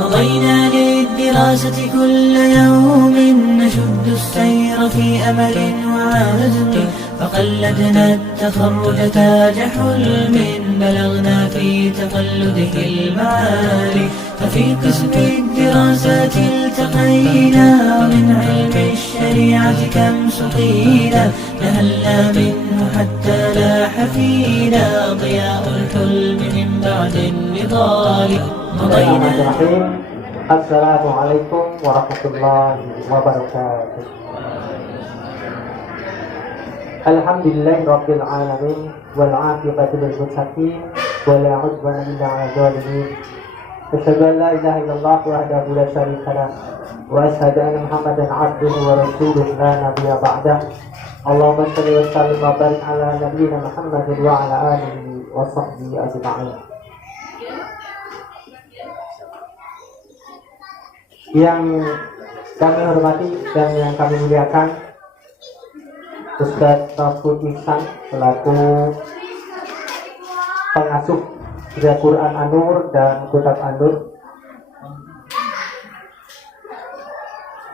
مضينا للدراسة كل يوم نشد السير في أمل وعزم فقلدنا التخرج تاج حلم بلغنا في تقلده المعالي ففي قسم الدراسات التقينا ومن علم الشريعة كم سقينا نهلنا منه حتى لاح فينا ضياء الحلم من بعد النضال. Assalamualaikum warahmatullahi wabarakatuh. Alhamdulillahi rabbil alamin wal 'aqibatu lil muttaqin wa la 'udwana illa 'alal zalimin. Asyhadu an la ilaha illallah wahdahu la syarika lah wa asyhadu anna Muhammadan 'abduhu wa rasuluhu la nabiyya ba'dah. Allahumma shalli wa sallim wa barik ala nabiyyina Muhammadin wa ala alihi wa sahbihi ajma'in. Yang kami hormati dan yang kami muliakan, Ustaz Mahfud Ihsan selaku pengasuh Quran An-Nur dan Kitab An-Nur,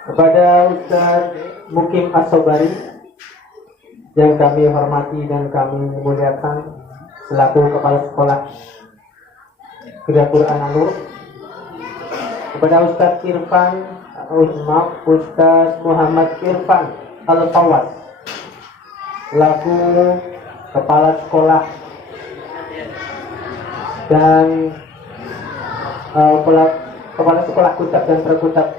kepada Ustaz Mukim As-Sobari yang kami hormati dan kami muliakan selaku kepala sekolah Quran An-Nur, kepada Ustaz Ustaz Muhammad Irfan Al-Fawaz selaku kepala sekolah dan kepala sekolah Kutab dan Perkutab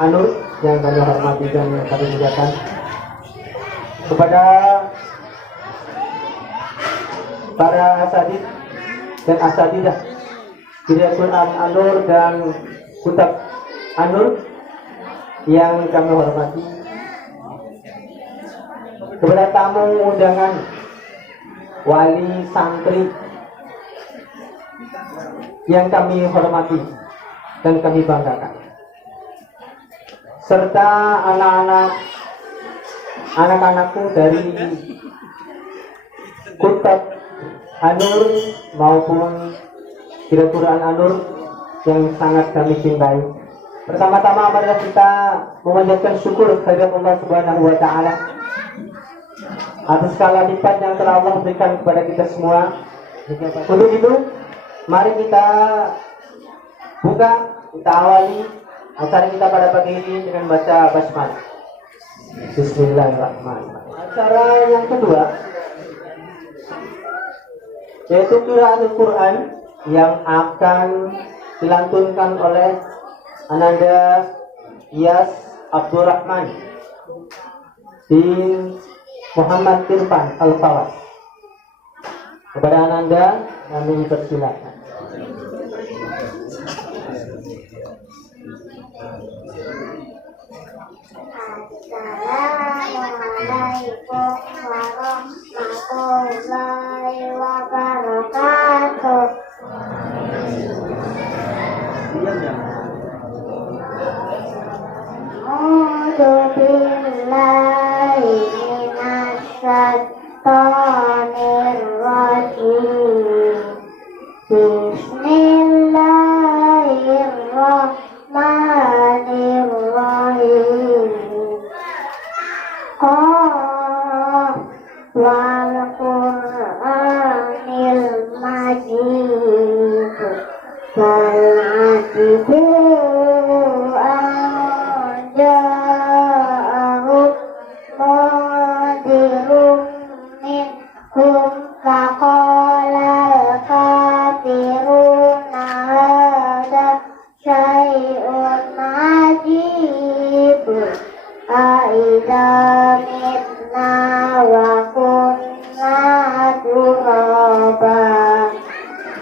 An-Nur yang kami hormati dan kami muliakan, kepada para asatidz dan asatidzah Quran An-Nur dan Kutab An-Nur yang kami hormati, kepada tamu undangan, wali santri yang kami hormati dan kami banggakan, serta anak-anakku dari Kutab An-Nur maupun Quran An-Nur yang sangat kami cintai. Pertama-tama marilah kita memanjatkan syukur kehadirat Allah Subhanahu wa taala atas segala nikmat yang telah Allah berikan kepada kita semua. Untuk itu, mari kita awali acara kita pada pagi ini dengan baca basmalah. Bismillahirrahmanirrahim. Acara yang kedua yaitu qiraatul Quran yang akan dilantunkan oleh Ananda Iyas Abdurrahman bin Muhammad Irfan Al-Fawaz. Kepada Ananda kami persilakan. Assalamualaikum warahmatullahi wabarakatuh. A'udzu billahi minasyaitonir rajim. Bismillahirrahmanirrahim. Qaf wal Qur'anil Majid. Bal ajibu anja'ahum mundirun minhum faqalal kafiruna hadza syai'un ajib. Aidza mitna wa kunna turaba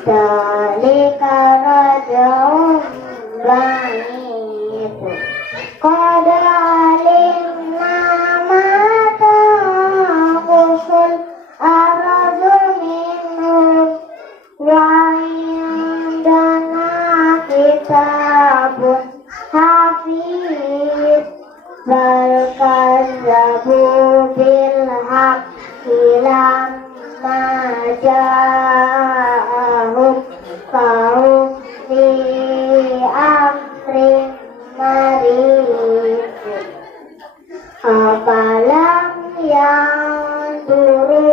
dalika raja'un ba'id. kitabun hafiz bal kazzabu bil haqqi lamma ja'ahum fahum fi amrin marid afalam yanzuru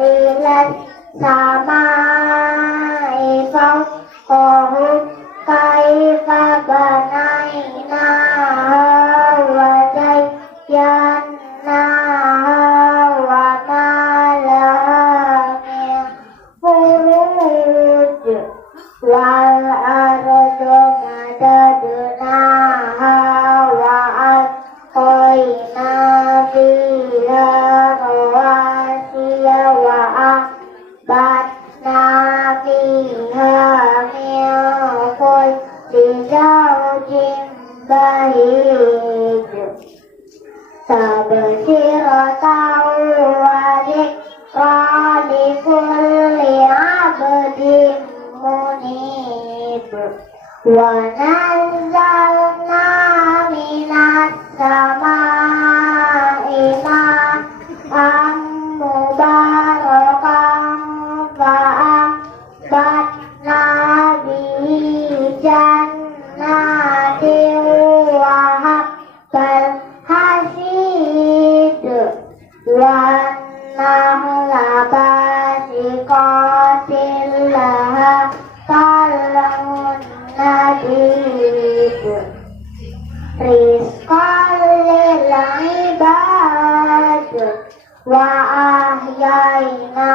ilas samai fawqahum kaifa banaynaha wa zayyanaha wa ma laha min furuj wal ardu madadnaha wa alqayna fiha rawasiya wa ambatna fiha min kulli zawjin bahij tabshiratan wa dhikra likulli abdin munib wa nazzalna minas samai ma'an mubarakan fa'ambatna bihi jannatin wa habbal hasid wa nahla basiqatin laha tal'un nadid rizqan lil ibad wa ahyayna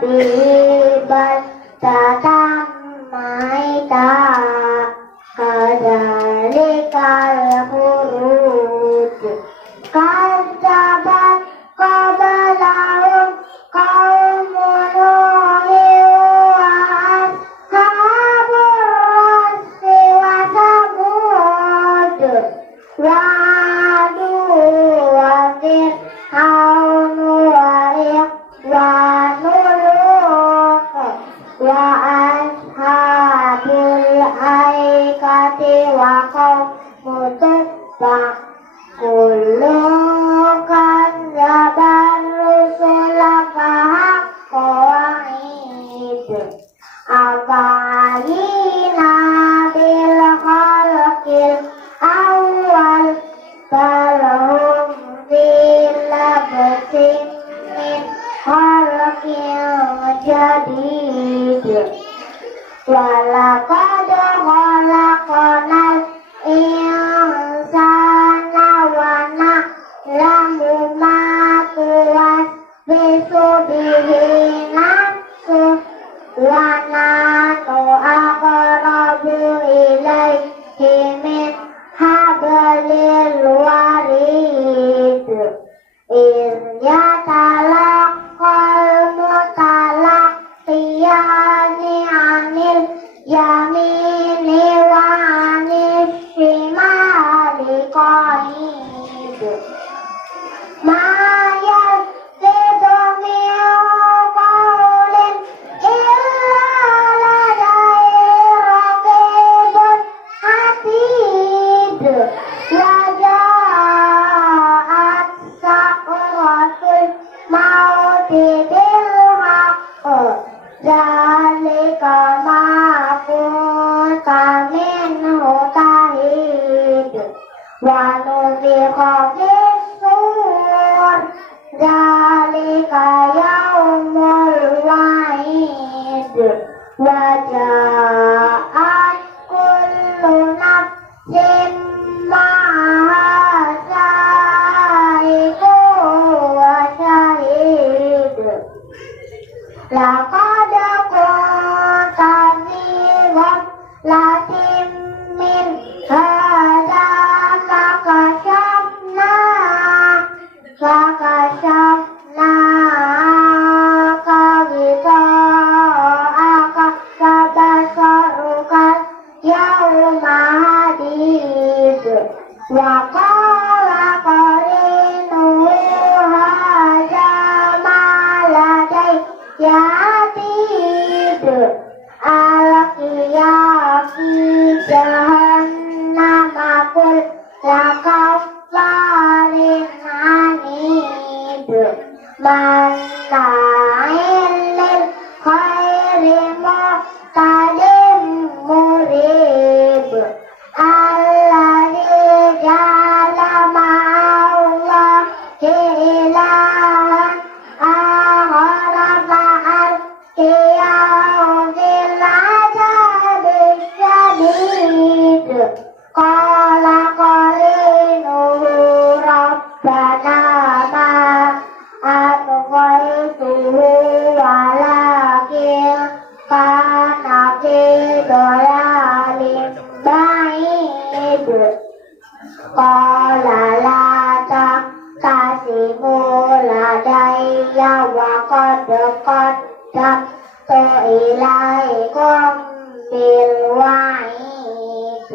bihi baldatan maita kadzalikal khuruj kadzabat qablahum qaumun nuhin wa ashabur rassi wa samud wa adu wa fir'aun wa ikhwanul lut wa ashabul aikati wa qaumut tubba kullun kazzaban rusula fahaqqa wa'id afa'ina bil khalqil awal balhum fil labsin min khalqin jadid walaqad khalaqnal insana wa na'lamu ma tuwaswisu bihi nafsuh wa nahnu aqrabu ilayhi min hablil warid iz yatalaqqal mutalaqiyani 'anil yamini wa 'anil shimali qa'id ma yalfidu min qawlin illa ladayhi raqibun atid wa ja'at sakratul mauti bil haqq zalika ma kunta minhu tahid wa nufikha fis-sur zalika yaumul wa'id wa ja'at kullu nafsin ma'aha sa'iqun wa shahid laqad kunta fi ghaflatin min hadza fakashafna Qala la taqtasimu ladayya wa qad qaddamtu ilaikum bil wa'id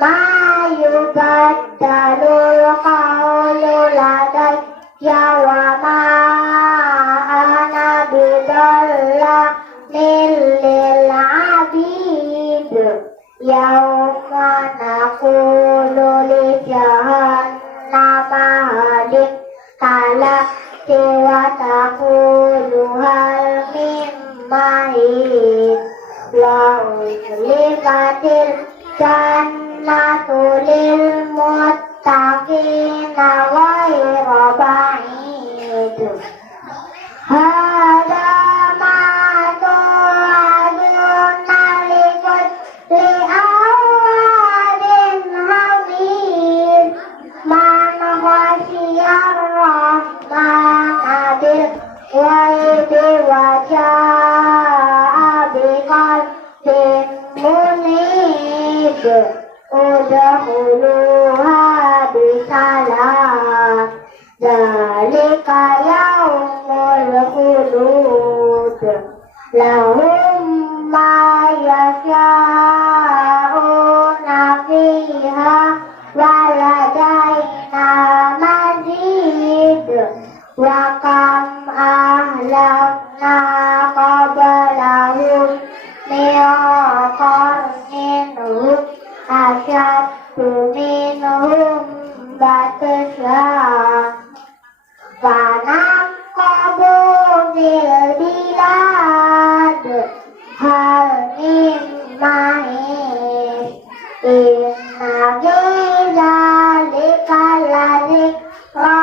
ma yubaddalul qawlu ladayya wa ma ana bidallamin lil abid yawma naqulu li jahannama halim talati wa taqulu hal min mahid wa uzlifatil jannatu lil muttaqina ghayra ba'id hada ma tu'aduna likulli awadin hamid man khashiyar rahmana bil ghaibi wa jaa'a biqalbin munib udkhuluha bisalam dzalika yaumul khulud lahum ma yasha'una fiha wa ladaina mazid wa kam ahlakna qablahum min qarnin hum ashaddu minhum batsha fanaqabu fil bilad hal min mahis inna fi dzalika ladzikra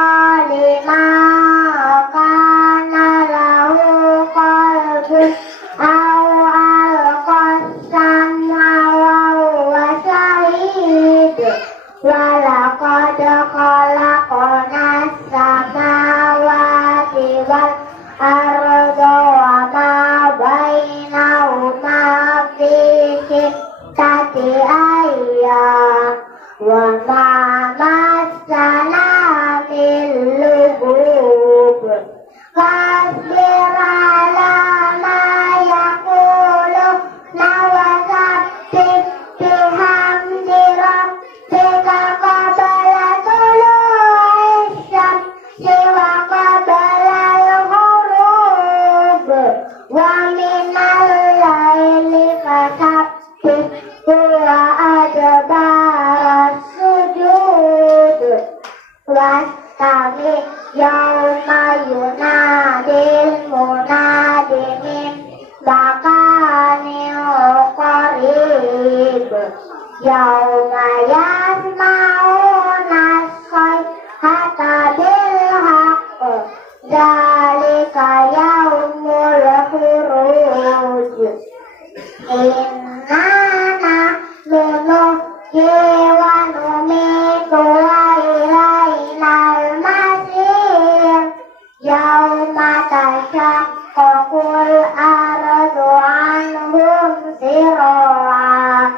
liman kana lahu qalbun aw alqa sam'a wa huwa shahid wa laqad khalaqnas samawati wal arda wa ma bainahuma fi sittati ayyam wa ma massana min lughub fasbir ala ma yaquluna wa sabbih bihamdi rabbika qabla tulu'i syamsi wa qabla al-ghurub wa minal laili fasabbihhu wa adbaras sujud wastami yawma yunadil munadi min makanin qarib yawma yasma'una as-sayhata bil haqq dzalika yaumul khuruj inna nahnu nuhyi wa numitu wa ilainal masir yawma tashaqqaqul ardu anhum sir'a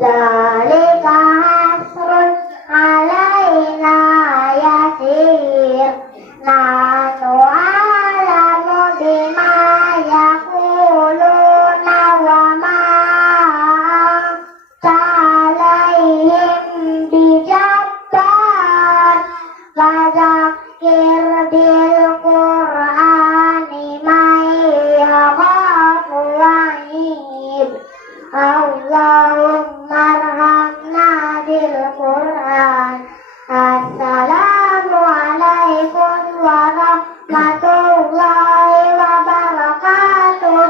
dzalika hasrun alaina yasir nahnu a'lamu bima yaquluna wa ma anta alaihim bijabbar fadzakir bil qur'ani man yakhafu wa'id Allahumma arhamna bil qur'an assalamu alaikum warahmatullahi wabarakatuh.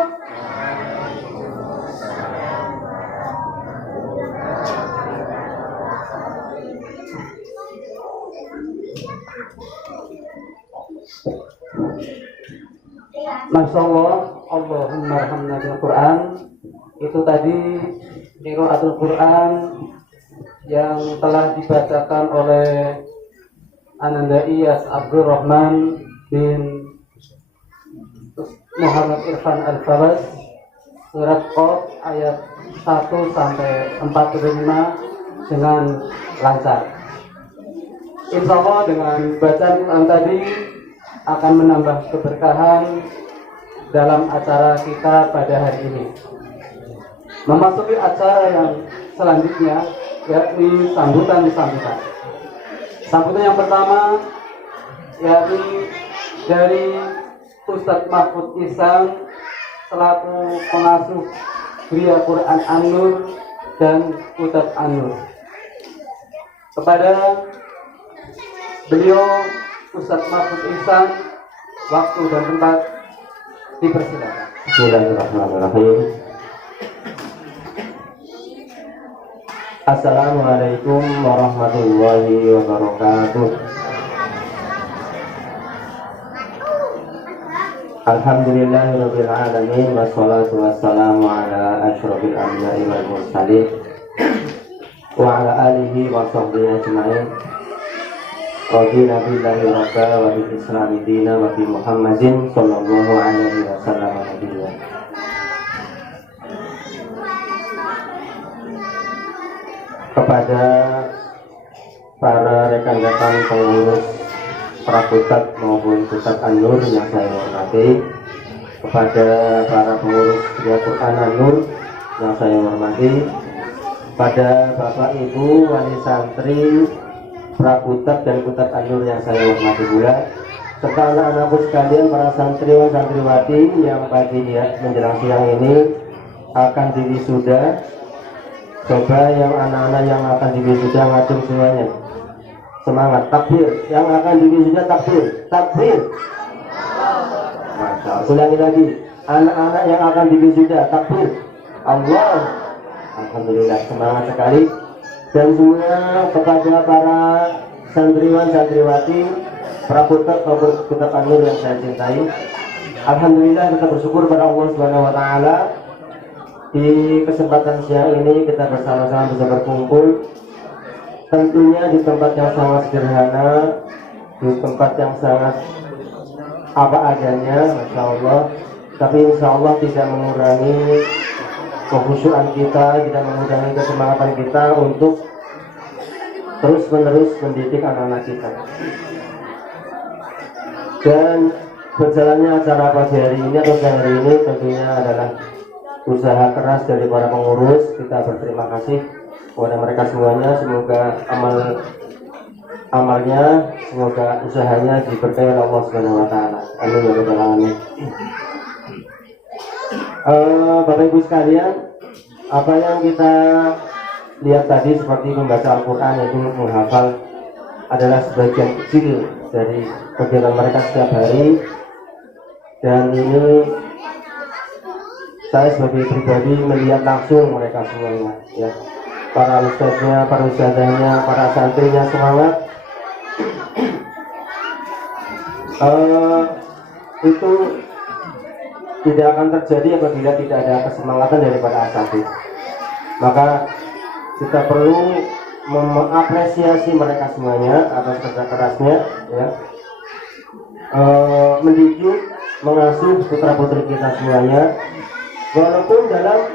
Masya Allah, Allahumma arhamna bil Quran. Itu tadi qiraatul Quran yang telah dibacakan oleh Ananda Iyas Abdurrahman bin Muhammad Irfan Al-Fawaz, surat Qaf ayat 1 sampai 45 dengan lancar. Insya Allah dengan bacaan Quran tadi akan menambah keberkahan dalam acara kita pada hari ini. Memasuki acara yang selanjutnya, yakni sambutan-sambutan. Sambutan yang pertama yakni dari Ustadz Mahfud Ihsan selaku pengasuh Gria Quran An-Nur dan Ustadz An-Nur. Kepada beliau Ustadz Mahfud Ihsan, waktu dan tempat dipersilakan. Bismillahirrahmanirrahim. Assalamualaikum warahmatullahi wabarakatuh. Alhamdulillahirabbil alamin wassalatu wassalamu ala asyrofil anbiya'i wal mursalin wa ala alihi wa sahbihi ajma'in. Radina billahi rabba wa bil islami dina wa bi Muhammadin sallallahu alaihi wasallam nabiyya. Kepada para rekan-rekan pengurus Praputat maupun Pusat An-Nur yang saya hormati, kepada para pengurus Gria Quran An-Nur yang saya hormati, pada Bapak Ibu wali santri Praputat dan Putat An-Nur yang saya hormati pula, serta anak-anakku sekalian, para santriwan santriwati yang pagi menjelang siang ini akan diwisuda. Coba yang anak-anak yang akan diwisuda ngacung semuanya. Semangat, takbir. Yang akan diwisuda takbir. Takbir. Masya Allah. Ulangi lagi. Anak-anak yang akan diwisuda takbir. Allah. Alhamdulillah, semangat sekali. Dan semua kepada para santriwan santriwati Praputat maupun Putat An-Nur yang saya cintai, alhamdulillah kita bersyukur pada Allah Subhanahu wa taala. Di kesempatan siang ini kita bersama-sama bisa berkumpul, tentunya di tempat yang sangat sederhana, di tempat yang sangat apa adanya, Masya Allah. Tapi Insya Allah tidak mengurangi kekhusyuan kita, tidak mengurangi kesemangatan kita untuk terus-menerus mendidik anak-anak kita. Dan berjalannya acara pagi hari ini atau siang hari ini tentunya adalah usaha keras dari para pengurus. Kita berterima kasih kepada mereka semuanya. Semoga amalnya, semoga usahanya diberkahi oleh Allah Subhanahu wa taala. Amin ya rabbal alamin. Bapak Ibu sekalian, apa yang kita lihat tadi seperti membaca Al-Qur'an, yaitu menghafal, adalah sebagian kecil dari kegiatan mereka setiap hari. Dan ini saya sebagai pribadi melihat langsung mereka semuanya, ya, para ustadznya, para ustadzahnya, para santrinya semangat. Itu tidak akan terjadi apabila tidak ada kesemangatan daripada asatidz. Maka kita perlu mengapresiasi mereka semuanya atas kerja kerasnya, ya, mendidik, mengasuh putra putri kita semuanya, walaupun dalam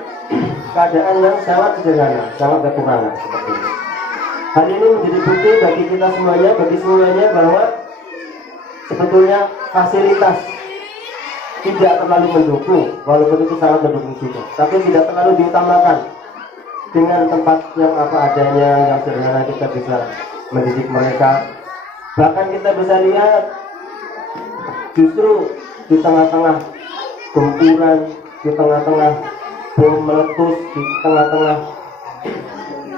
keadaan yang sangat sederhana, sangat kekurangan seperti ini. Hal ini menjadi bukti bagi kita semuanya, bagi semuanya, bahwa sebetulnya fasilitas tidak terlalu mendukung, walaupun itu sangat mendukung juga, tapi tidak terlalu diutamakan. Dengan tempat yang apa adanya, yang sederhana, kita bisa mendidik mereka. Bahkan kita bisa lihat justru di tengah-tengah gempuran, di tengah-tengah bom meletus, di tengah-tengah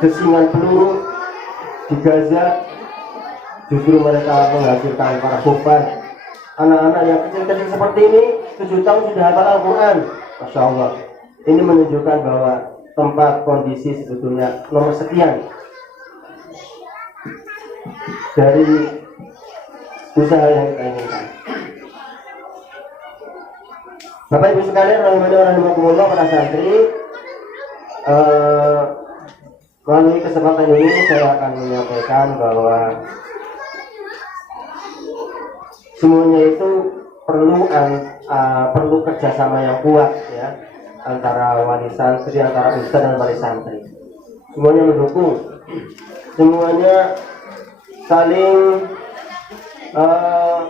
gesingan peluru di Gaza, justru mereka menghasilkan para hufaz, anak-anak yang kecil-kecil seperti ini, 7 tahun sudah hafal Al-Quran. Masya Allah. Ini menunjukkan bahwa tempat kondisi sebetulnya nomor sekian dari usaha yang kita inginkan. Bapak Ibu sekalian, rahimanillah, para santri, melalui kesempatan ini saya akan menyampaikan bahwa semuanya itu perlu kerjasama yang kuat, ya, antara wali santri, antara ustadz dan wali santri. semuanya mendukung, semuanya saling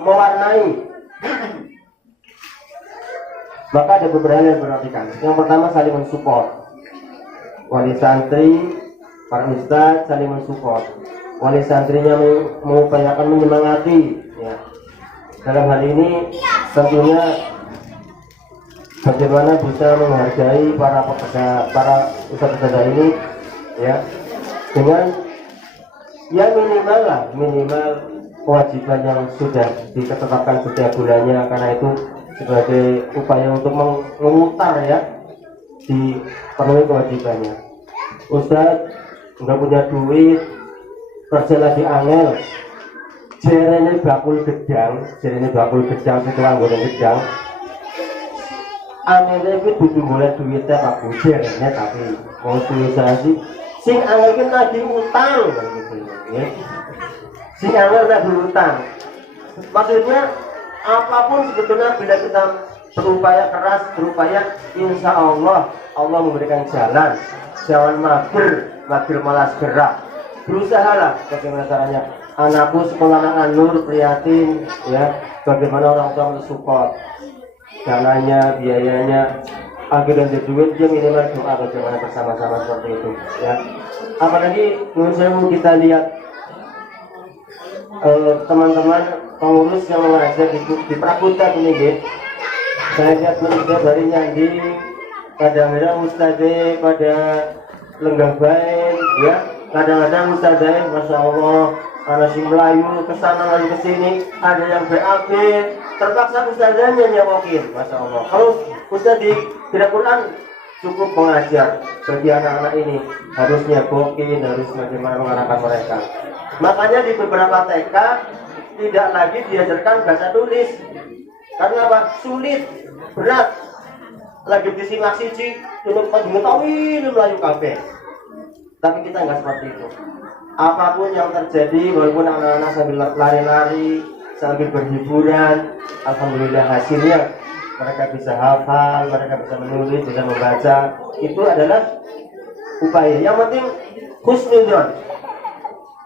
mewarnai. Maka ada beberapa hal yang diperhatikan. Yang pertama saling mensupport. Wali santri, para ustadz saling mensupport. Wali santrinya mengupayakan menyemangati. Ya. Dalam hal ini tentunya bagaimana bisa menghargai para pekerja, para ustadz-ustadz ini, ya, dengan ya minimal kewajiban yang sudah ditetapkan setiap bulannya, karena itu sebagai upaya untuk memutar ya, dipenuhi kewajibannya. Ustadz nggak punya duit, kerja lagi angel, jerene bakul gedang setelah goreng gedang, angelnya itu butuh boleh duitnya pak jerene, tapi mau tulisan sih sing angel itu lagi utang gitu ya. Sing angel lagi utang, maksudnya apapun sebetulnya bila kita berupaya keras, insya Allah memberikan jalan mager malas gerak. Berusahalah bagaimana caranya. Anakku sekolah anak Nur prihatin ya, bagaimana orang tua mensupport dananya, biayanya, agar dan duit dia minimal doa bagaimana bersama-sama seperti itu ya. Apalagi menurut saya kita lihat teman-teman pengurus yang mengajar di Prakuta ini gitu. Saya lihat mereka dari nyanding, kadang-kadang ustadznya pada lenggah baik ya, kadang-kadang ustadznya masya Allah anak si Melayu kesana lalu kesini, ada yang BAB, terpaksa ustadzanya nyawokin, masya Allah. Kalau ustadz di Quran cukup mengajar bagi anak-anak ini, harus nyawokin, harus bagaimana mengarahkan mereka. Makanya di beberapa TK tidak lagi diajarkan bahasa tulis, karena apa? Sulit, berat. Lagi disimak siji, untuk mengetahui Melayu kabeh. Tapi kita nggak seperti itu. Apapun yang terjadi, walaupun anak-anak sambil lari-lari, sambil berhiburan, alhamdulillah hasilnya mereka bisa hafal, mereka bisa menulis, bisa membaca. Itu adalah upaya. Yang penting husnuzon.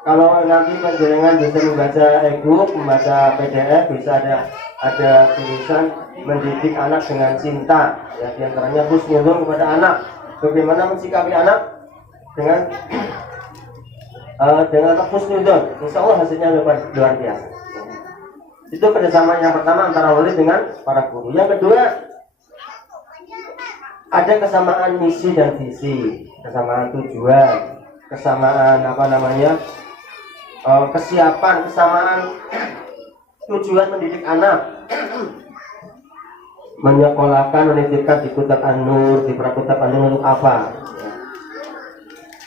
Kalau nanti panjenengan bisa membaca e-book, membaca PDF, bisa ada tulisan mendidik anak dengan cinta. Ya, diantaranya husnuzon kepada anak. Bagaimana mensikapi anak dengan husnuzon. Insya Allah hasilnya luar biasa. Itu kerjasama yang pertama antara wali dengan para guru. Yang kedua, ada kesamaan misi dan visi, kesamaan tujuan, kesamaan kesiapan, kesamaan tujuan mendidik anak. Menyekolahkan, menitipkan di Kutab An-Nur, di Prakutab An-Nur untuk apa?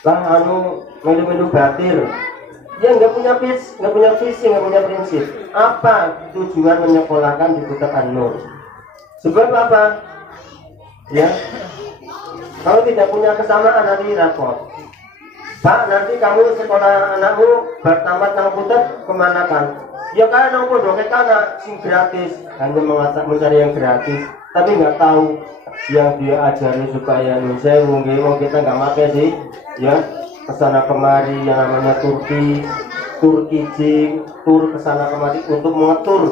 Lah melu-melu batil. Dia nggak punya visi, nggak punya prinsip. Apa tujuan menyekolahkan di Kutab An-Nur? Sebab apa? Ya, kalau tidak punya kesamaan nanti rapor. Pak, nanti kamu sekolah anakmu bertamat nang Kutab kemana kan? Ya kan nang pondok kana sing gratis, hanya mencari yang gratis, tapi nggak tahu yang dia ajari supaya saya mungkin kita nggak pakai sih, ya kesana kemari yang namanya tur kijing, tur kesana kemari untuk mengatur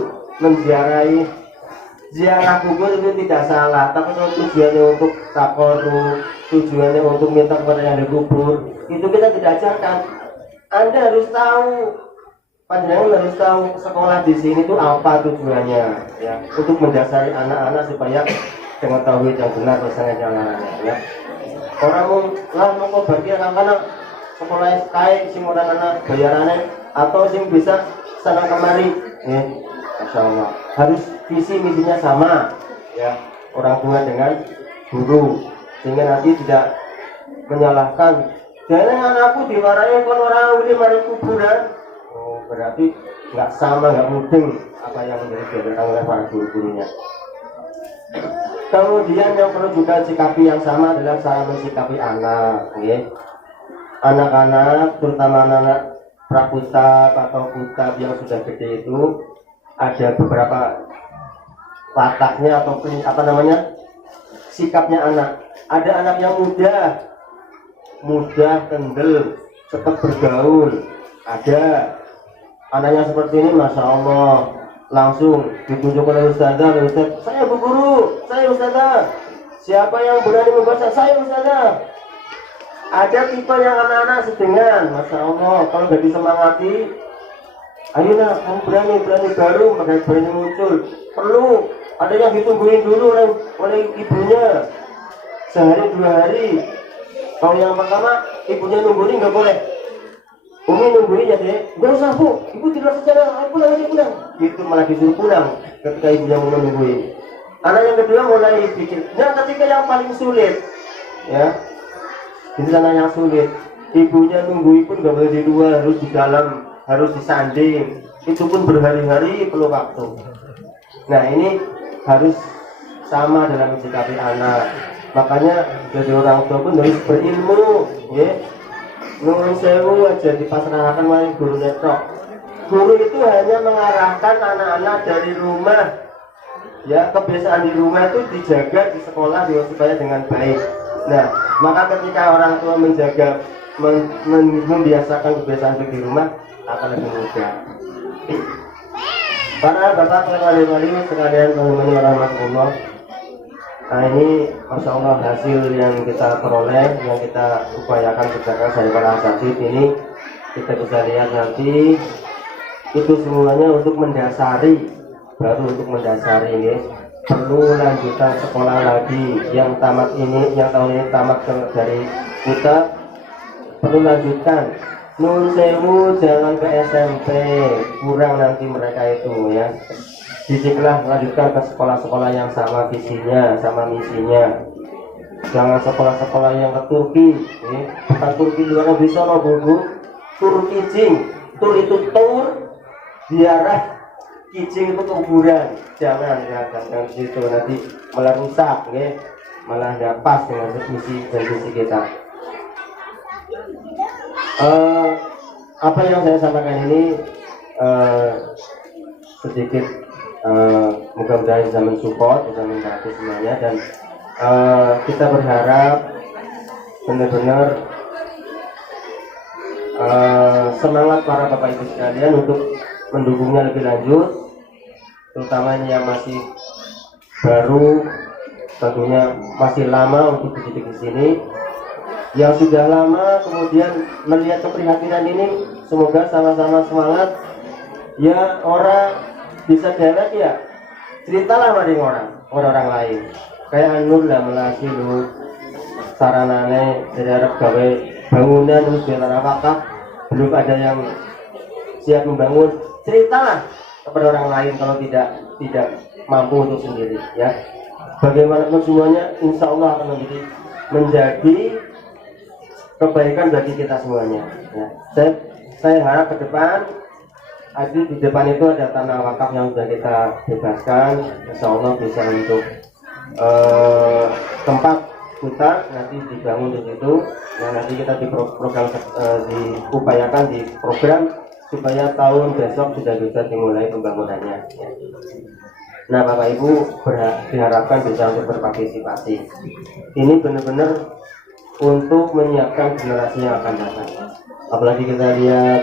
menziarahi. Ziarah kubur itu tidak salah, tapi kalau tujuannya untuk takoru, tujuannya untuk minta kepada yang dikubur, itu kita tidak ajarkan. Anda harus tahu, panjenengan harus tahu sekolah di sini itu apa tujuannya, ya, untuk mendasari anak-anak supaya dengan tauhid yang benar bersama jalanannya, ya. Orang mau bagi anak-anak sekolah kaya sing ora ana bayarannya atau sing bisa sana kemari, ya. Masya Allah. Harus visi misinya sama, ya, orang tua dengan guru, sehingga nanti tidak menyalahkan. Jangan anakku dimarahin kon orang uli mari kuburan. Oh, berarti nggak sama, nggak mudeng apa yang menjadi diajarkan oleh para guru-gurunya. Kemudian yang perlu juga sikapi yang sama adalah cara mensikapi anak, ya. Anak-anak, terutama anak prakutab atau kutab yang sudah gede itu ada beberapa wataknya atau sikapnya anak. Ada anak yang muda mudah, kendel, cepat bergaul. Ada anaknya seperti ini, masya Allah, langsung ditunjuk oleh ustazah, saya bu guru, saya ustazah, siapa yang berani membaca, saya ustazah. Ada tipe yang anak-anak sedengan, masya Allah, kalau nggak disemangati, ayo nak, kamu berani baru, makanya berani muncul. Perlu ada yang ditungguin dulu oleh ibunya sehari 2 hari. Kalau yang pertama ibunya nungguin nggak boleh. Umi nungguin ya deh, nggak usah bu, ibu tidur secara, aku pulang aja pulang. Itu malah disuruh pulang ketika ibunya mau nungguin. Anak yang kedua mulai bikin. Nah ketika yang paling sulit, ya, ini anak yang sulit. Ibunya nungguin pun nggak boleh di luar, harus di dalam, harus disanding. Itu pun berhari-hari perlu waktu. Nah ini harus sama dalam mencikapi anak. Makanya jadi orang tua pun harus berilmu, ya. Nuwun sewu aja dipasrahkan oleh guru netok. Guru itu hanya mengarahkan anak-anak dari rumah, ya, kebiasaan di rumah itu dijaga di sekolah supaya dengan baik. Nah, maka ketika orang tua menjaga, membiasakan kebiasaan di rumah akan lebih mudah. Para bapak wali-wali sekalian, teman-teman rahmatullah. Nah ini masya Allah hasil yang kita peroleh, yang kita upayakan kerjakan dari para asatid ini, kita bisa lihat nanti itu semuanya untuk mendasari, baru untuk mendasari ini perlu lanjutan sekolah lagi. Yang tamat ini, yang tahun ini tamat dari kita perlu lanjutkan. Nun sewu jangan ke SMP, kurang nanti mereka itu ya. Didiklah, lanjutkan ke sekolah-sekolah yang sama visinya, sama misinya. Jangan sekolah-sekolah yang ke Turki, ya. Bukan Turki luar negeri sono bu, tur kijing, tur itu tur, ziarah, kijing itu kuburan. Jangan ya, jangan situ nanti malah rusak, ya. Malah nggak pas dengan misi dan visi kita. Apa yang saya sampaikan ini sedikit mudah-mudahan bisa mensupport, bisa membantu semuanya, dan kita berharap benar-benar semangat para bapak ibu sekalian untuk mendukungnya lebih lanjut, terutama yang masih baru, tentunya masih lama untuk dididik di sini. Yang sudah lama kemudian melihat keprihatinan ini, semoga sama-sama semangat. Ya orang bisa dewek ya, ceritalah maring orang lain. Kayak Nur lah melasi lu saranane dari Arab gawe bangunan terus biar apakah belum ada yang siap membangun, ceritalah kepada orang lain kalau tidak mampu untuk sendiri ya. Bagaimanapun semuanya insya Allah akan menjadi kebaikan bagi kita semuanya ya. Saya harap ke depan di depan itu ada tanah wakaf yang sudah kita bebaskan, insya Allah bisa untuk tempat kita nanti dibangun di situ. Nah nanti kita diupayakan di program supaya tahun besok sudah bisa dimulai pembangunannya ya. Nah Bapak Ibu diharapkan bisa untuk berpartisipasi. Ini benar-benar untuk menyiapkan generasi yang akan datang. Apalagi kita lihat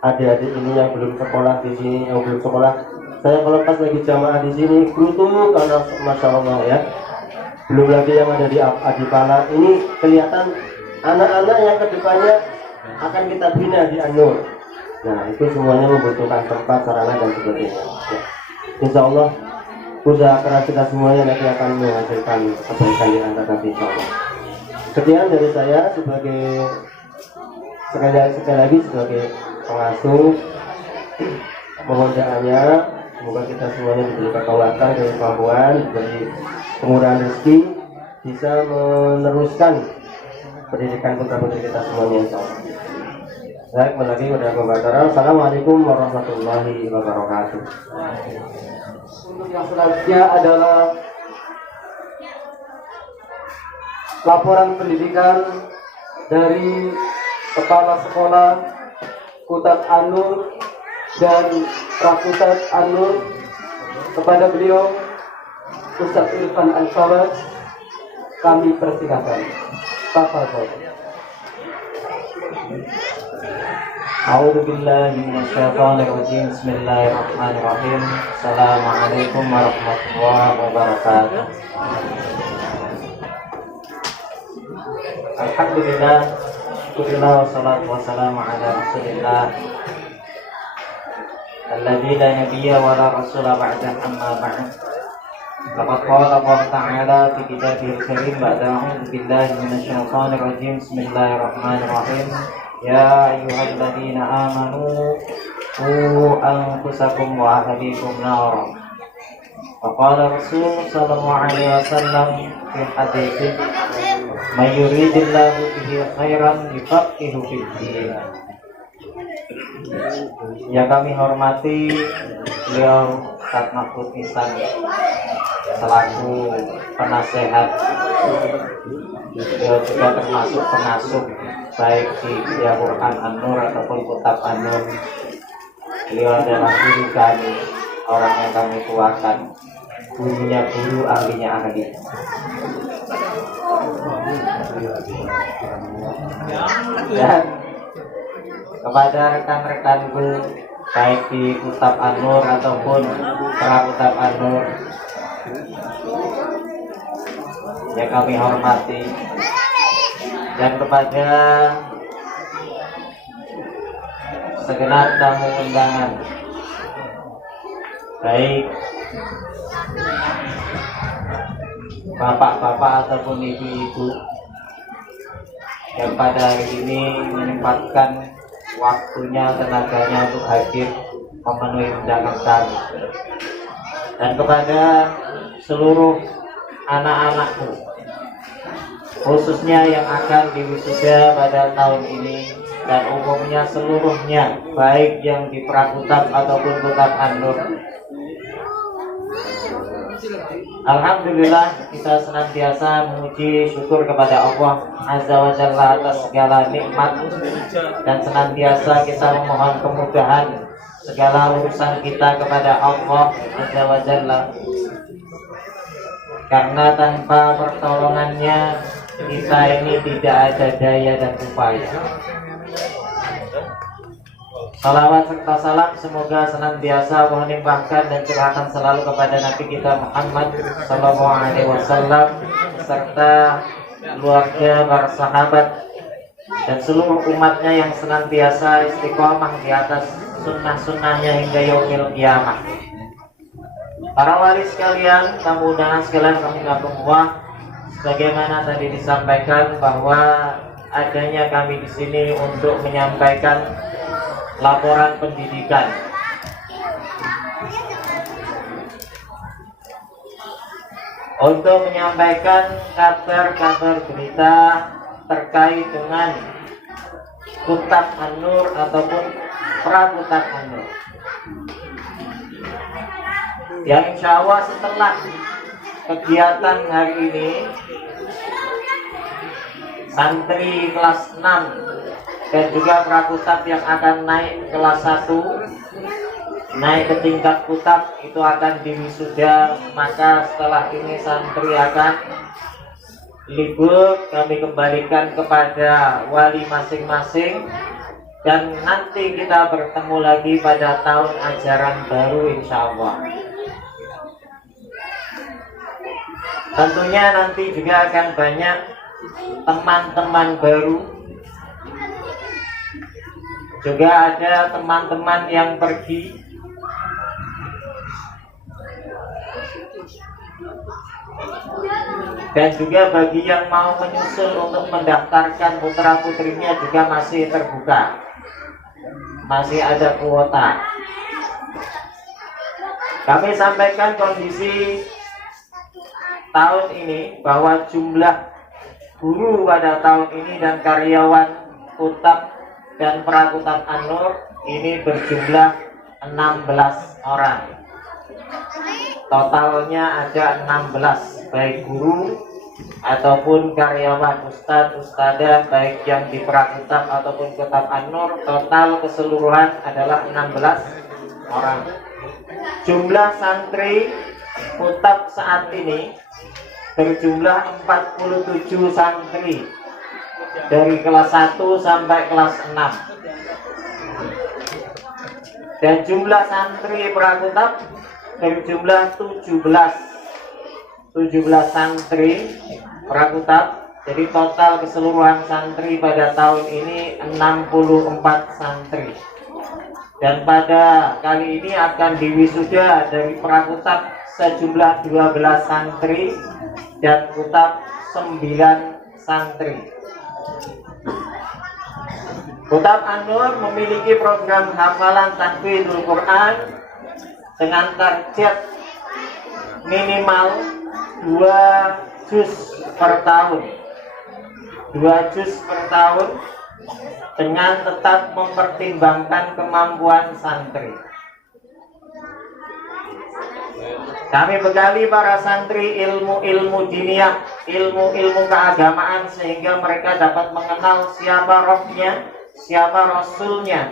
adik-adik ini yang belum sekolah di sini, yang belum sekolah. Saya kalau pas lagi jamaah di sini, kerutu karena masya Allah ya. Belum lagi yang ada di Adipala. Ini kelihatan anak-anak yang kedepannya akan kita bina di An-Nur. Nah itu semuanya membutuhkan tempat, sarana dan sebagainya. Ya. Insya Allah usaha keras kita semuanya nanti akan menghasilkan kebaikan di antara nanti insya Allah. Sekian dari saya sebagai sekali lagi sebagai pengasuh, mohon doanya semoga kita semuanya diberi kekuatan dan kemampuan, diberi kemurahan rezeki, bisa meneruskan pendidikan putra-putri kita semuanya insyaallah. Baik, lagi pada pembahasan. Assalamualaikum warahmatullahi wabarakatuh. Untuk yang selanjutnya adalah laporan pendidikan dari Kepala Sekolah Kutat An-Nur dan Prakutat An-Nur. Kepada beliau Ustaz Irfan Al-Fawaz kami persilakan. Tafadhol. A'udzu billahi minasyaitonir rajim. Bismillahirrahmanirrahim. Assalamualaikum warahmatullahi wabarakatuh. Alhamdulillah, syukurillah, wassalatu wassalamu ala rasulillah alladzi la nabiyya wa la rasula ba'da, amma ba'd. Laqad qala Allah ta'ala fi kitabihil karim ba'da a'udzu billahi minasyaitonir rajim. Bismillahirrahmanirrahim. Ya ayyuhalladzina amanu qu anfusakum wa ahlikum nar. Faqala Rasul sallallahu alaihi wasallam fi hadits, may yuridillahu bihi khairan yufaqihu fid din. Yang kami hormati beliau Ustaz Mahfud Ihsan selaku penasehat, beliau juga termasuk pengasuh baik di Ihya Quran An-Nur ataupun Kitab An-Nur. Beliau adalah guru kami, orang yang kami tuakan, gurunya guru, ahlinya ahli. Dan kepada rekan-rekanku baik di Kitab An-Nur ataupun Kitab An-Nur yang kami hormati, dan kepada segenap tamu undangan baik bapak-bapak ataupun ibu-ibu yang pada hari ini menyempatkan waktunya, tenaganya untuk hadir memenuhi undangan kami, dan kepada seluruh anak-anakku khususnya yang akan diwisuda pada tahun ini, dan umumnya seluruhnya baik yang di Prakutab ataupun Kitab An-Nur. Alhamdulillah, kita senantiasa memuji syukur kepada Allah Azza wa Jalla atas segala nikmat, dan senantiasa kita memohon kemudahan segala urusan kita kepada Allah Azza wa Jalla, karena tanpa pertolongannya kita ini tidak ada daya dan upaya. Salawat serta salam semoga senantiasa Allah limpahkan dan curahkan selalu kepada Nabi kita Muhammad sallallahu alaihi wasallam serta keluarga, para sahabat dan seluruh umatnya yang senantiasa istiqomah di atas sunnah-sunnahnya hingga yaumil qiyamah. Para wali sekalian, tamu undangan sekalian rahimakumullah, sebagaimana tadi disampaikan bahwa adanya kami di sini untuk menyampaikan laporan pendidikan. Untuk menyampaikan kabar-kabar berita terkait dengan Kitab An-Nur ataupun Prakutab An-Nur, yang insya Allah setelah kegiatan hari ini santri kelas 6 dan juga prakutab yang akan naik kelas 1, naik ke tingkat kutab itu akan diwisuda. Maka setelah ini santri akan libur, kami kembalikan kepada wali masing-masing, dan nanti kita bertemu lagi pada tahun ajaran baru insya Allah. Tentunya nanti juga akan banyak teman-teman baru, juga ada teman-teman yang pergi, dan juga bagi yang mau menyusul untuk mendaftarkan putra putrinya juga masih terbuka, masih ada kuota. Kami sampaikan kondisi tahun ini bahwa jumlah guru pada tahun ini dan karyawan kutab dan Prakutab An-Nur ini berjumlah 16 orang. Totalnya ada 16, baik guru ataupun karyawan, ustadz, ustadzah, baik yang di Prakutab ataupun Kitab An-Nur. Total keseluruhan adalah 16 orang. Jumlah santri kutab saat ini berjumlah 47 santri. dari kelas 1 sampai kelas 6. Dan jumlah santri Prakutab dari jumlah 17 santri Prakutab. Jadi total keseluruhan santri pada tahun ini 64 santri. Dan pada kali ini akan diwisuda dari Prakutab sejumlah 12 santri dan Kutab 9 santri. Kutab An-Nur memiliki program hafalan tahfidzul Quran dengan target minimal 2 juz per tahun. 2 juz per tahun dengan tetap mempertimbangkan kemampuan santri. Kami bekali para santri ilmu-ilmu diniyah, ilmu-ilmu keagamaan sehingga mereka dapat mengenal siapa Rabbnya, siapa Rasulnya,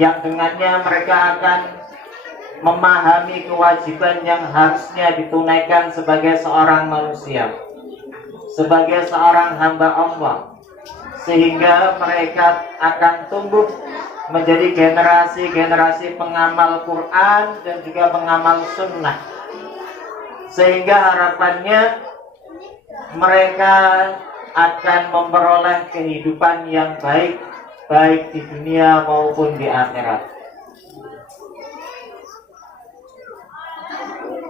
yang dengannya mereka akan memahami kewajiban yang harusnya ditunaikan sebagai seorang manusia, sebagai seorang hamba Allah, sehingga mereka akan tumbuh menjadi generasi-generasi pengamal Quran dan juga pengamal sunnah, sehingga harapannya mereka akan memperoleh kehidupan yang baik, baik di dunia maupun di akhirat.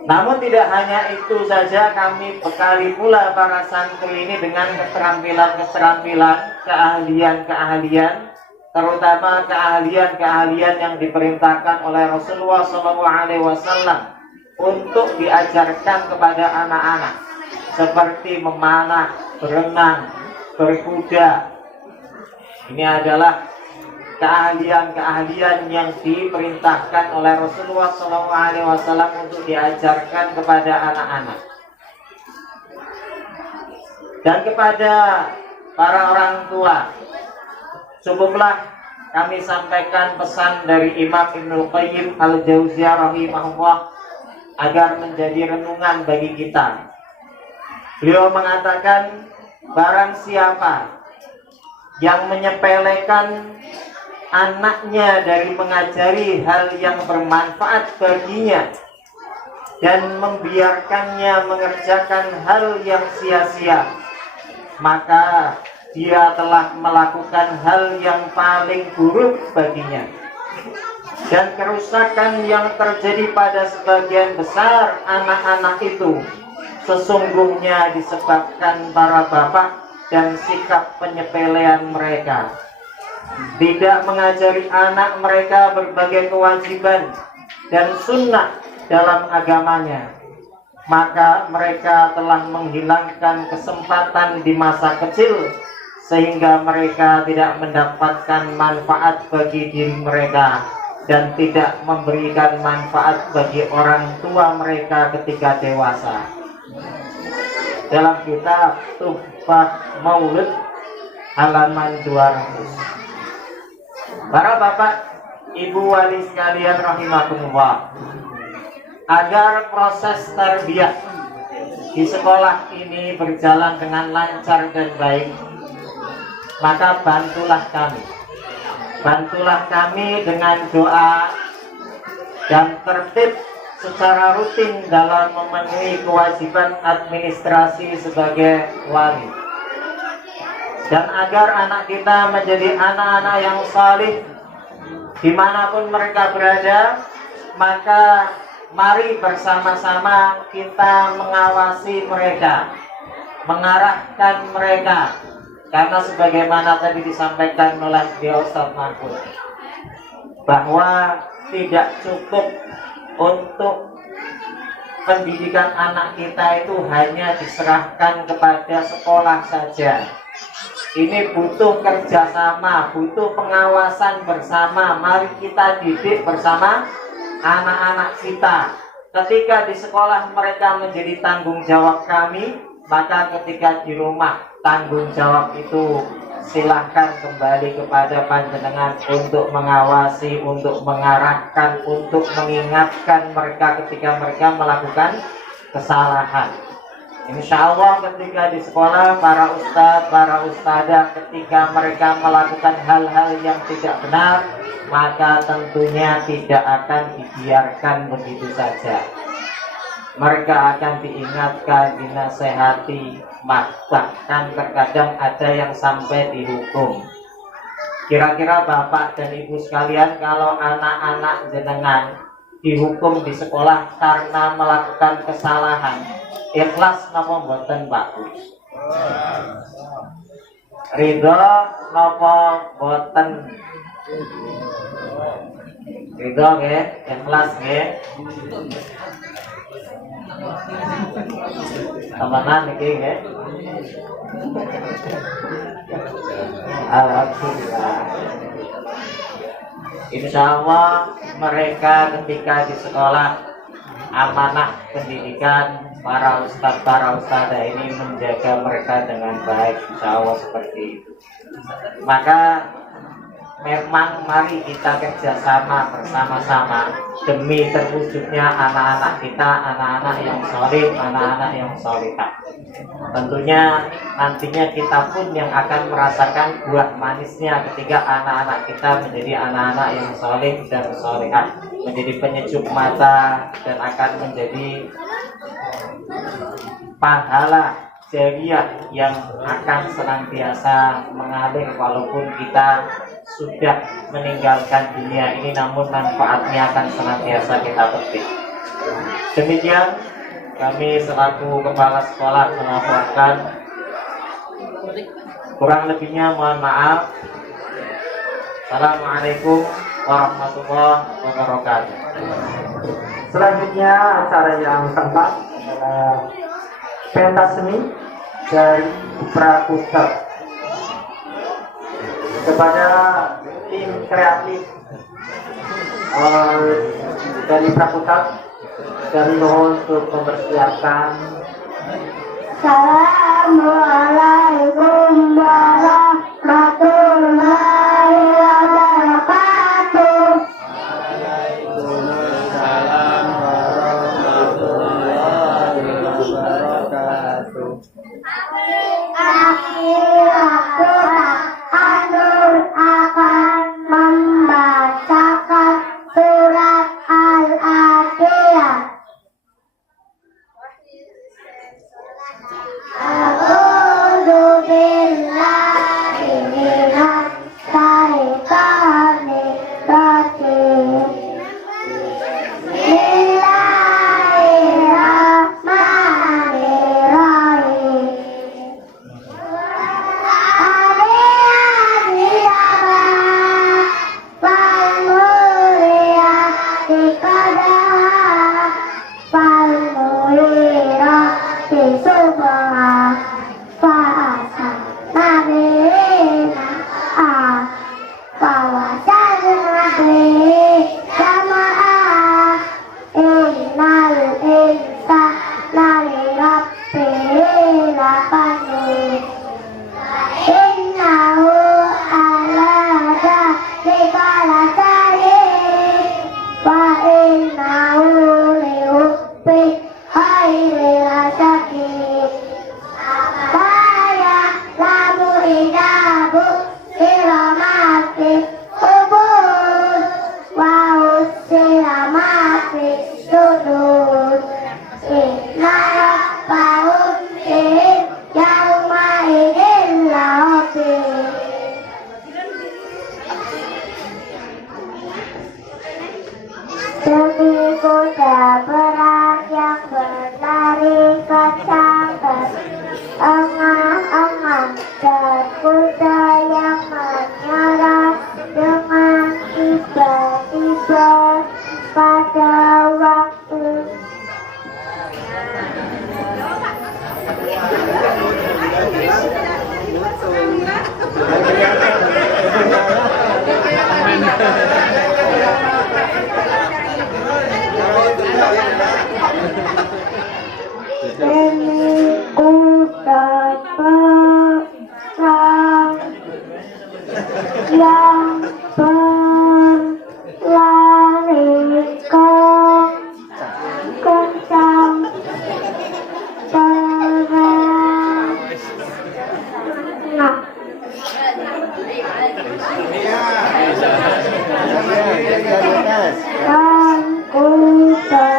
Namun tidak hanya itu saja, kami bekali pula para santri ini dengan keterampilan-keterampilan, keahlian-keahlian, terutama keahlian-keahlian yang diperintahkan oleh Rasulullah SAW untuk diajarkan kepada anak-anak, seperti memanah, berenang, berkuda. Ini adalah keahlian-keahlian yang diperintahkan oleh Rasulullah SAW untuk diajarkan kepada anak-anak. Dan kepada para orang tua, cukuplah kami sampaikan pesan dari Imam Ibnul Qayyim Al-Jauziyah rahimahullah agar menjadi renungan bagi kita. Beliau mengatakan, barang siapa yang menyepelekan anaknya dari mengajari hal yang bermanfaat baginya dan membiarkannya mengerjakan hal yang sia-sia, maka dia telah melakukan hal yang paling buruk baginya. Dan kerusakan yang terjadi pada sebagian besar anak-anak itu sesungguhnya disebabkan para bapak dan sikap penyepelean mereka. Tidak mengajari anak mereka berbagai kewajiban dan sunnah dalam agamanya, maka mereka telah menghilangkan kesempatan di masa kecil sehingga mereka tidak mendapatkan manfaat bagi diri mereka dan tidak memberikan manfaat bagi orang tua mereka ketika dewasa. Dalam kitab Tuhfah Maulid halaman 200. Para bapak, ibu wali sekalian rahimakumullah, agar proses tarbiyah di sekolah ini berjalan dengan lancar dan baik, maka bantulah kami dengan doa dan tertib secara rutin dalam memenuhi kewajiban administrasi sebagai wali. Dan agar anak kita menjadi anak-anak yang salih dimanapun mereka berada, maka mari bersama-sama kita mengawasi mereka, mengarahkan mereka. Karena sebagaimana tadi disampaikan oleh Ustaz Mahfud, bahwa tidak cukup untuk pendidikan anak kita itu hanya diserahkan kepada sekolah saja. Ini butuh kerjasama, butuh pengawasan bersama. Mari kita didik bersama anak-anak kita. Ketika di sekolah mereka menjadi tanggung jawab kami, maka ketika di rumah tanggung jawab itu silahkan kembali kepada panjenengan untuk mengawasi, untuk mengarahkan, untuk mengingatkan mereka ketika mereka melakukan kesalahan. Insya Allah ketika di sekolah para ustadz, para ustadzah ketika mereka melakukan hal-hal yang tidak benar, maka tentunya tidak akan dibiarkan begitu saja. Mereka akan diingatkan, dinasehati, bahkan terkadang ada yang sampai dihukum. Kira-kira Bapak dan Ibu sekalian, kalau anak-anak jenengan dihukum di sekolah karena melakukan kesalahan, ikhlas napa mboten bagus? Ridho napa mboten? Ridho nggih, ikhlas nggih. Temenan iki nggih. Alhamdulillah. Insya Allah mereka ketika di sekolah amanah pendidikan, para ustadzah ini menjaga mereka dengan baik, insya Allah seperti itu. Maka memang mari kita kerjasama bersama-sama demi terwujudnya anak-anak kita, anak-anak yang soleh, anak-anak yang solehah. Tentunya nantinya kita pun yang akan merasakan buah manisnya ketika anak-anak kita menjadi anak-anak yang soleh dan solehah, menjadi penyejuk mata dan akan menjadi pahala jariah yang akan senantiasa mengalir walaupun kita sudah meninggalkan dunia ini, namun manfaatnya akan senantiasa kita petik. Demikian kami selaku kepala sekolah melaporkan. Kurang lebihnya mohon maaf. Assalamualaikum warahmatullahi wabarakatuh. Selanjutnya acara yang keempat adalah pentas seni dari Prakusar. Kepada tim kreatif dari Prakusar, kami mohon untuk mempersiapkan. Assalamualaikum warahmatullahi wabarakatuh. Waalaikumsalam warahmatullahi wabarakatuh. Anur akan membacakan surat Al-Adiyah. A'udzu billahi minasy syaithanir rajim. Bismillahirrahmanirrahim. Demi kuda perang yang berlari kencang engah-engah, dan kuda yang menyerang dengan tiba-tiba pada waktu demi kuda perang yang berlari kencang dan kuda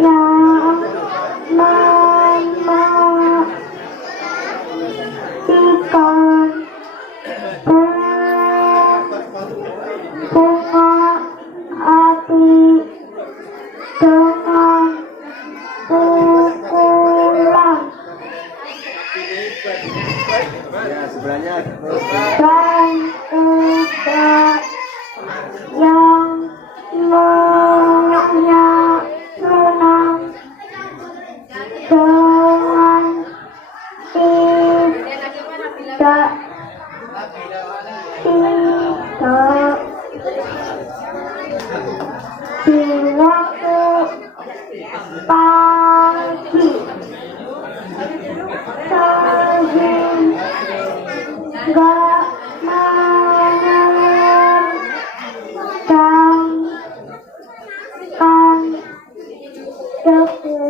yang mematikan bunga api dengan pukulan dan kuda yang maunya menang dengan tidak di waktu pagi sehingga menendangkan debu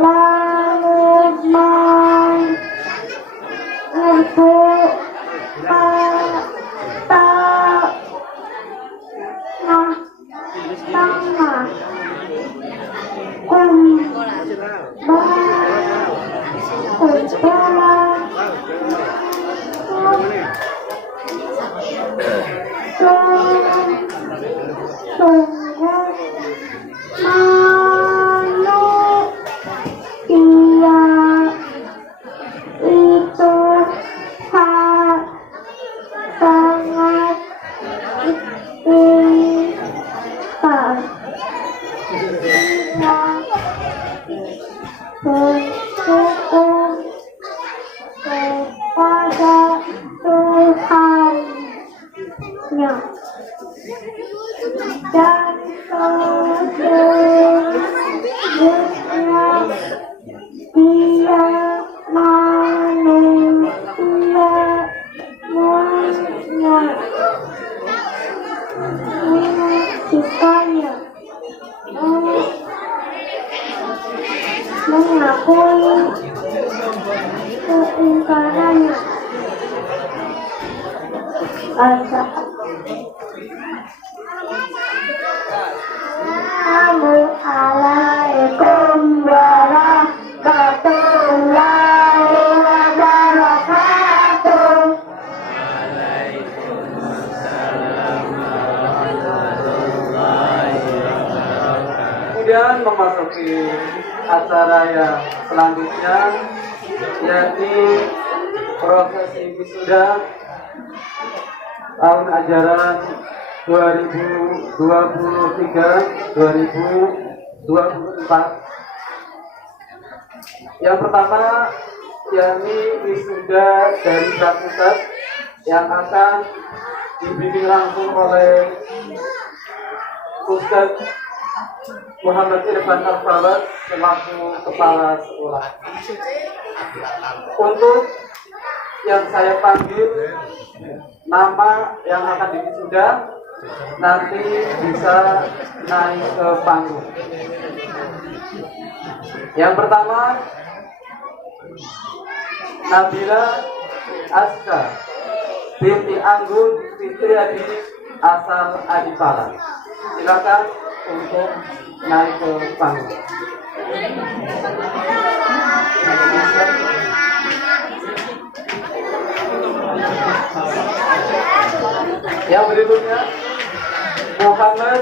lalu menyerbu mata tengah itu sangat pintar bersyukur kepada Tuhannya dan sesungguhnya dia manusia menyukainya mengakui keingkarannya. Assalamualaikum warahmatullahi wabarakatuh. Kemudian memasuki acara yang selanjutnya, yakni prosesi wisuda tahun ajaran 2023-2024. Yang pertama yakni wisuda dari fakultas yang akan dibimbing langsung oleh Ustaz Muhammad Irfan Al-Fawad selaku kepala sekolah. Untuk yang saya panggil nama yang akan diwisuda nanti bisa naik ke panggung. Yang pertama Nabila Aska binti Anggun Fitriadi asal Adipala. Silakan untuk naik ke panggung. Yang berikutnya Muhammad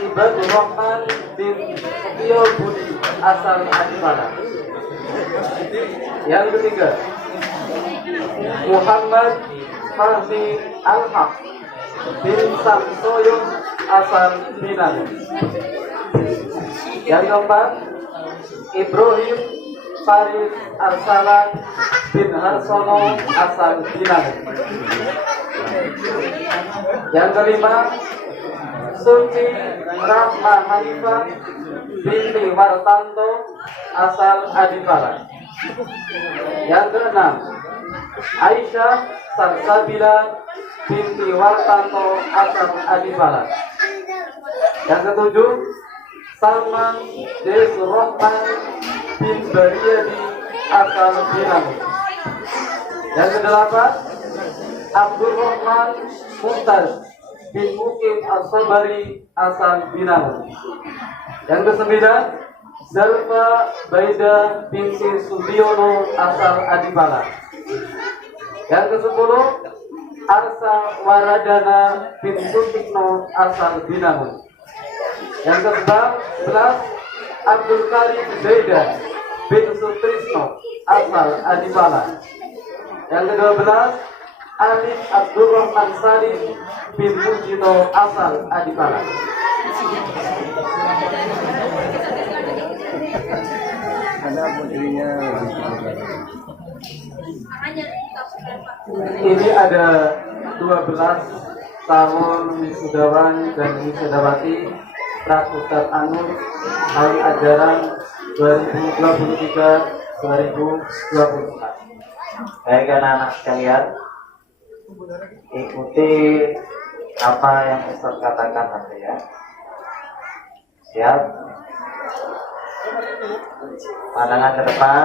Ibadur Rahman bin Setio Budi asal Adipala. Yang ketiga Muhammad Fahmi Al-Haq bin Samsoyong asal Minang. Yang keempat Ibrahim Farid Arsalan bin Harsono asal Minang. Yang kelima Suci Rahma Hanifah binti Wartanto asal Adipala. Yang keenam Aisyah Sarsabila binti Wartanto asal Adipala. Yang ketujuh Salman Desrohman bin Bariyadi asal Binang. Yang kedelapan, Abdul Rahman Mumtaz bin Mukim As-Sabari asal Binang. Yang kesembilan, Zalfa Baida binti Sudiono asal Adipala. Yang kesepuluh, Arsa Waradana bin Sutikno asal Binang. Yang ke-11, Abdul Karim Zaida bin Sutrisno asal Adipala. Yang ke-12, Alif Abdurrahman Salim bin Mujito asal Adipala. Ini ada 12 tahun wisudawan dan wisudawati Prakutat Anur tahun ajaran 2023-2024. Baik anak-anak sekalian, ikuti apa yang Ustaz katakan nanti ya. Siap? Pandangan ke depan,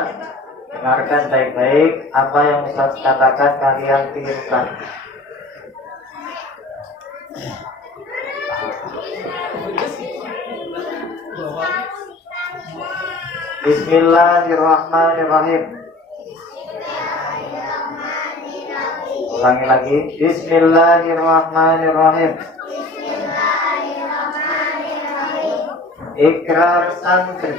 dengarkan baik-baik apa yang Ustaz katakan, kalian tirukan. Bismillahirrahmanirrahim. Ulangi lagi. Bismillahirrahmanirrahim. Ikrar santri.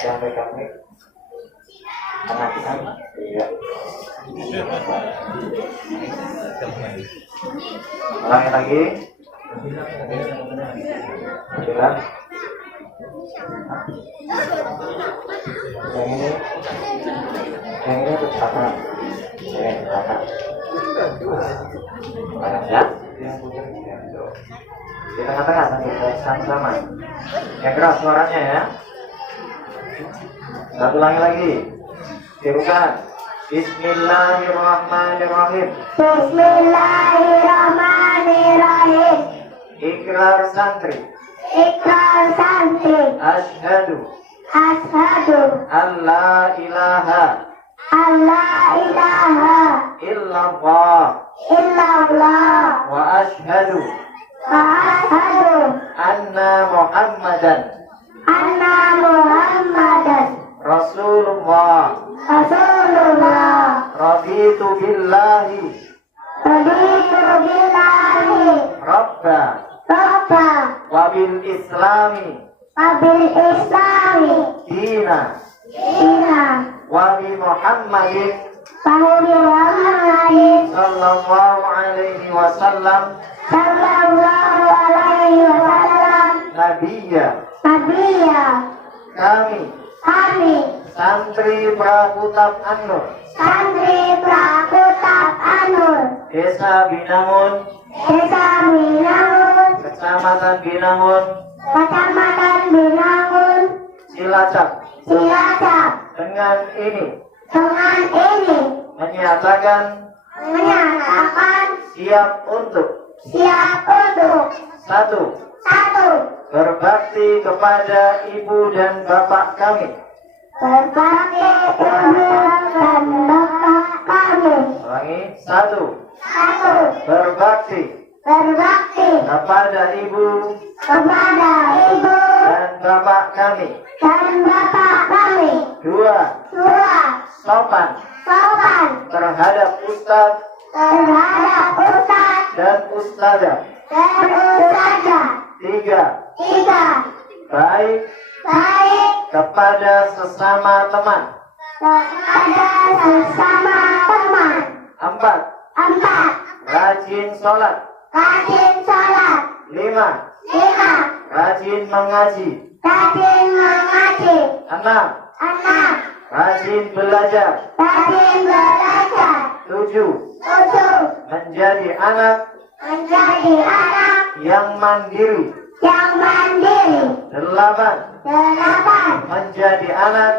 Yang pegang mic. Tengah-tengah. Iya. Ulangi lagi. Jelas. Yang ini apa? Ya, di tengah-tengah nanti sama-sama. Yang keras suaranya ya. Satu lagi. Tirukan. Bismillahirrahmanirrahim. Bismillahirrahmanirrahim. Ikrar santri. Ikrar santri. Asyhadu Alla ilaha illallah illallah wa asyhadu wa ashhadu anna Muhammadan Rasulullah. Raditu billahi Rabba wa bil islami dina wa bi Muhammadin sallallahu alaihi wasallam nabiyya. Kami santri Prakutat Anur Desa Binangun, Kecamatan Binangun, Cilacap, dengan ini menyatakan siap untuk satu, berbakti kepada ibu dan bapak kami. Ulangi. Satu, berbakti kepada ibu dan bapak kami. Dua, sopan terhadap ustadz dan ustadzah. Tiga, baik kepada sesama teman. Empat, rajin sholat. Lima, rajin mengaji. Enam, rajin belajar. Tujuh, menjadi anak yang mandiri. Delapan, menjadi anak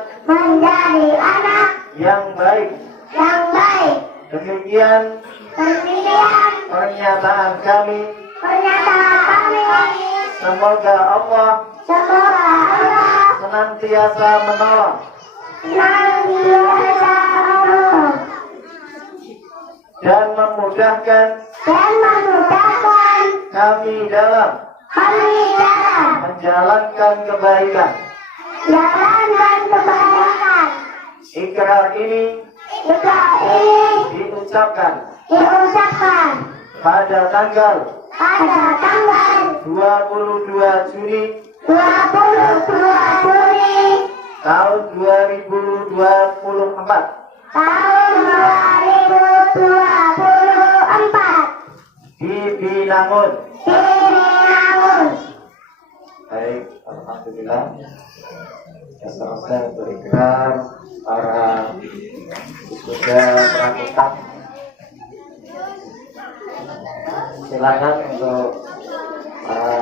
yang baik. Demikian pernyataan kami. Semoga Allah senantiasa menolong memudahkan dan memudahkan kami dalam menjalankan kebaikan. jalankan kebaikan. Ikrar ini Ikrar ini diucapkan pada tanggal 22 Juni 22 Juli tahun 2024 tahun 2024 di Binangun. di Binangun. Baik, alhamdulillah. Selesai untuk ikrar para wisuda pramuka. Silakan untuk para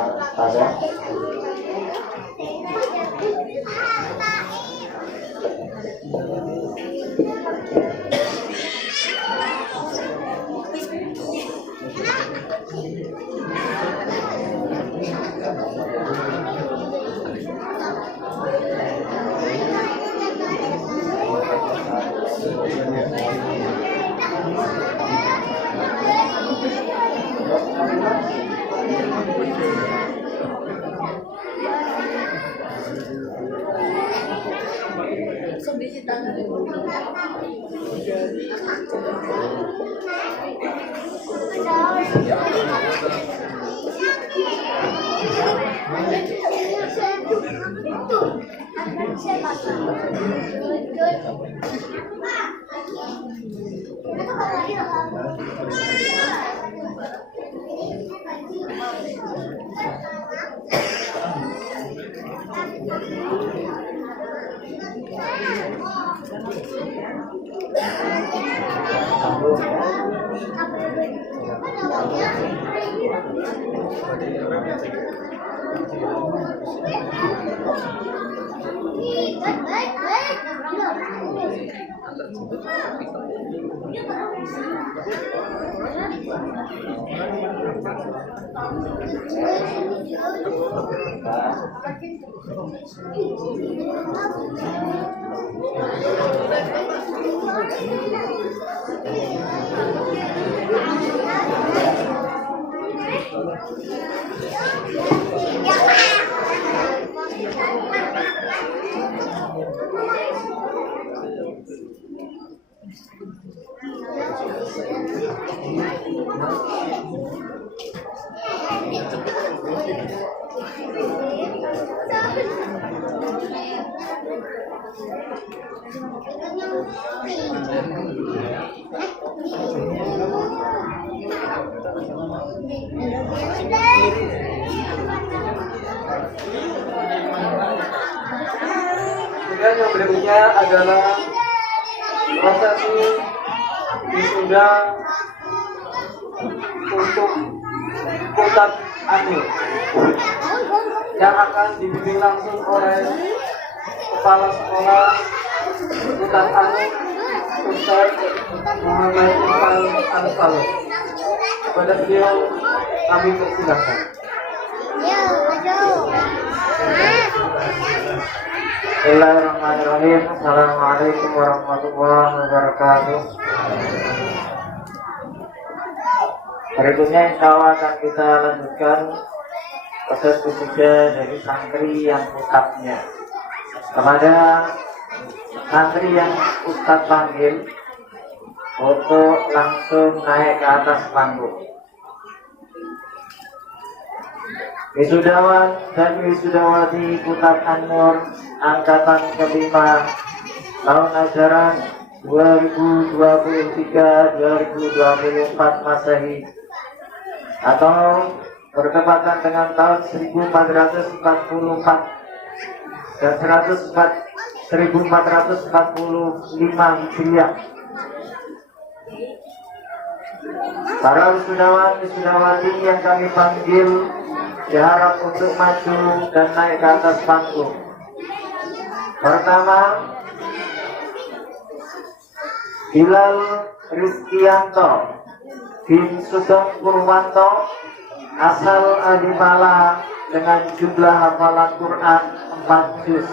Kemudian yang berikutnya adalah prosesi wisuda untuk Putat Anur yang akan dibimbing langsung oleh Kepala Sekolah Putat Anur Ustaz Muhammad Iqbal Al-Faluh. Kepada beliau kami persilahkan. Bismillahirrahmanirrahim. Assalamualaikum warahmatullahi wabarakatuh. Berikutnya insya Allah akan kita lanjutkan proses wisuda dari santri yang ustadznya. Kepada santri yang ustadz panggil untuk langsung naik ke atas panggung. Wisudawan dan wisudawati Putat An-Nur angkatan kelima tahun ajaran 2023-2024 Masehi atau bertepatan dengan tahun 1444 dan 1445 Hijriah. Para wisudawan wisudawati yang kami panggil diharap untuk maju dan naik ke atas panggung. Pertama, Bilal Rizkianto bin Sugeng Purwanto, asal Adipala, dengan jumlah hafalan Quran 4 juz.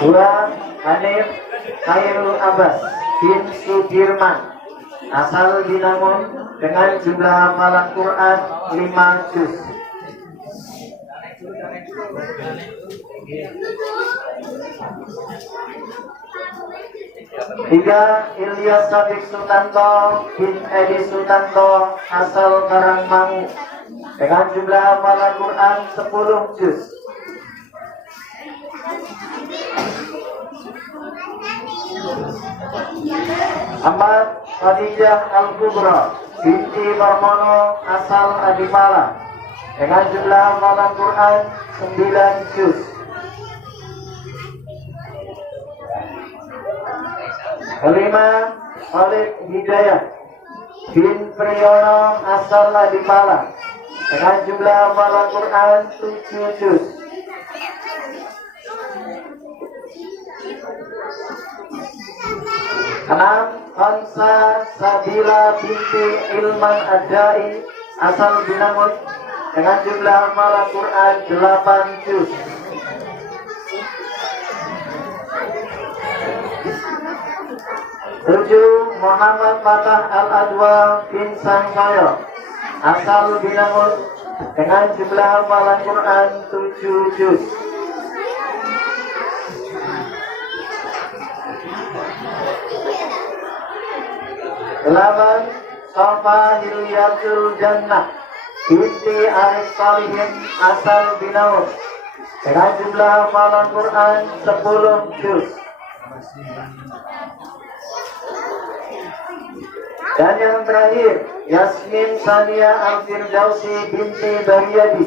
Dua, Hanif Khairul Abbas bin Sudirman asal Binangun dengan jumlah hafalan Quran 5 juz. Tiga, Ilyas Sadiq Sutanto bin Edi Sutanto asal Karangmangu dengan jumlah hafalan Quran 10 juz. Empat, Khadijah Al-Kubra binti Barmono asal Adipala dengan jumlah hafalan Quran 9 juz. Kelima, Khalid Hidayah bin Priyono asal Adipala dengan jumlah hafalan Quran 7 juz. Enam, Hansa Sabila binti Ilman Adai asal Binangun dengan jumlah hafalan Quran 8 juz. Tujuh, Muhammad Fatah Al-Adwa bin Sankoyo asal Binangun dengan jumlah hafalan Quran 7 juz. Delapan, Safa Hilyatul Jannah binti Arif Salihin asal Binangun dengan jumlah hafalan Quran 10 juz. Dan yang terakhir, Yasmin Sania Al-Firdausi binti Bariyadi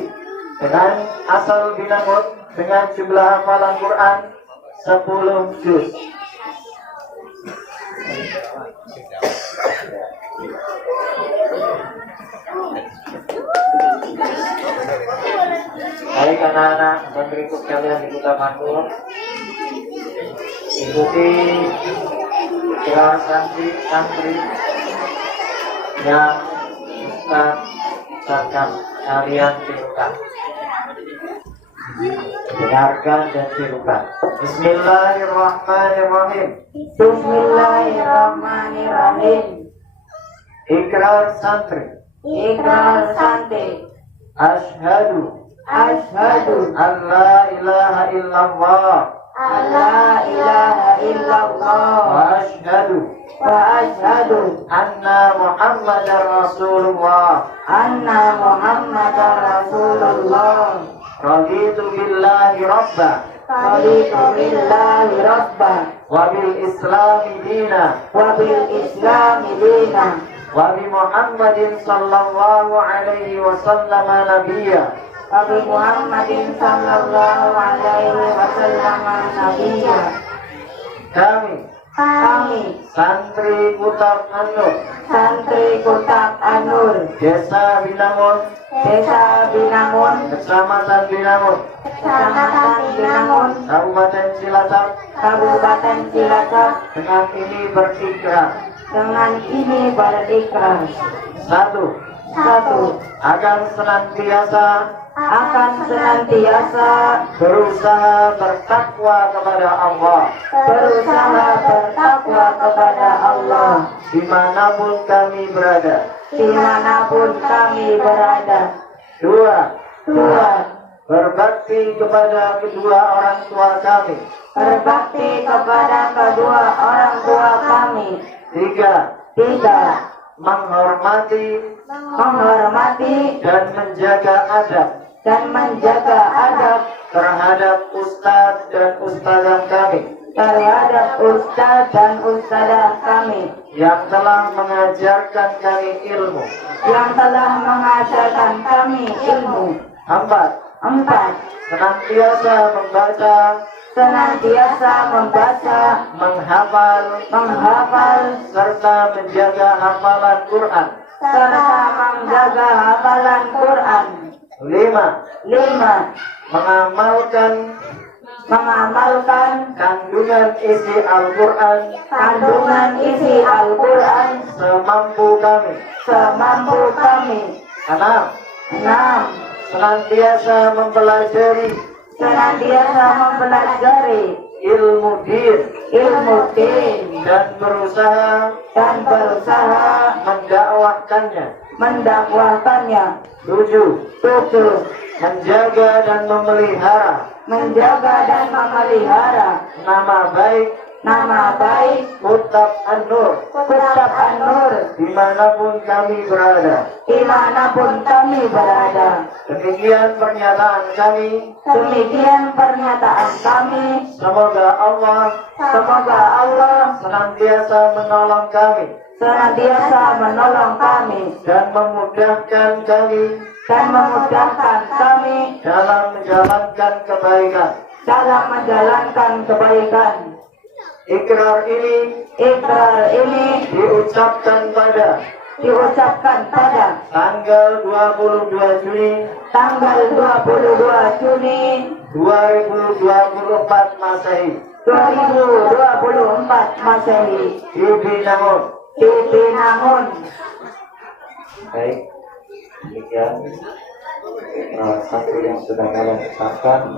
dengan asal Binangun dengan jumlah hafalan Quran 10 juz. Baik anak-anak dan berikut kalian di Kota Makmur, ikuti kelas santri yang Ustaz ucapkan, kalian tirukan. Dengarkan dan tirukan. Bismillahirrahmanirrahim. Bismillahirrahmanirrahim. Ikrar santri. Ikrar santri. Asyhadu Asyhadu an la ilaha illallah an la ilaha illallah wa asyhadu wa asyhadu anna Muhammadar Rasulullah. anna Muhammadar Rasulullah. Raditu billahi rabba Raditu billahi rabba wa bil islami dina wa bil islami dina wa bi Muhammadin sallallahu alaihi wasallam nabiyya. wa bi Muhammadin sallallahu alaihi wasallam nabiyya. Kami santri Kutab Anur, santri Kutab Anur, Desa Binangun, Desa Binangun, Kecamatan Binangun, Kecamatan Binangun, Kabupaten Cilacap, Kabupaten Cilacap, dengan ini berikrar. dengan ini berikrar. Satu, akan senantiasa berusaha bertakwa kepada Allah, dimanapun kami berada. Dua, berbakti kepada kedua orang tua kami. Tiga, menghormati dan menjaga adab terhadap ustadz dan ustadzah kami yang telah mengajarkan kami ilmu. Empat, senantiasa membaca, menghafal, serta menjaga hafalan Quran. Lima, mengamalkan mengamalkan kandungan isi Al-Quran kandungan isi Al-Quran semampu kami. semampu kami. 6. 6. Senantiasa mempelajari Senantiasa mempelajari ilmu din ilmu din dan berusaha mendakwahkannya. 7. Menjaga dan memelihara nama baik Kutab An-Nur dimanapun kami berada. Demikian pernyataan kami. Semoga Allah senantiasa menolong kami dan memudahkan kami dalam menjalankan kebaikan. Ikrar ini diucapkan pada tanggal 22 Juni 2024 Masehi di Binangun. Baik, demikian satu yang sudah kalian ucapkan.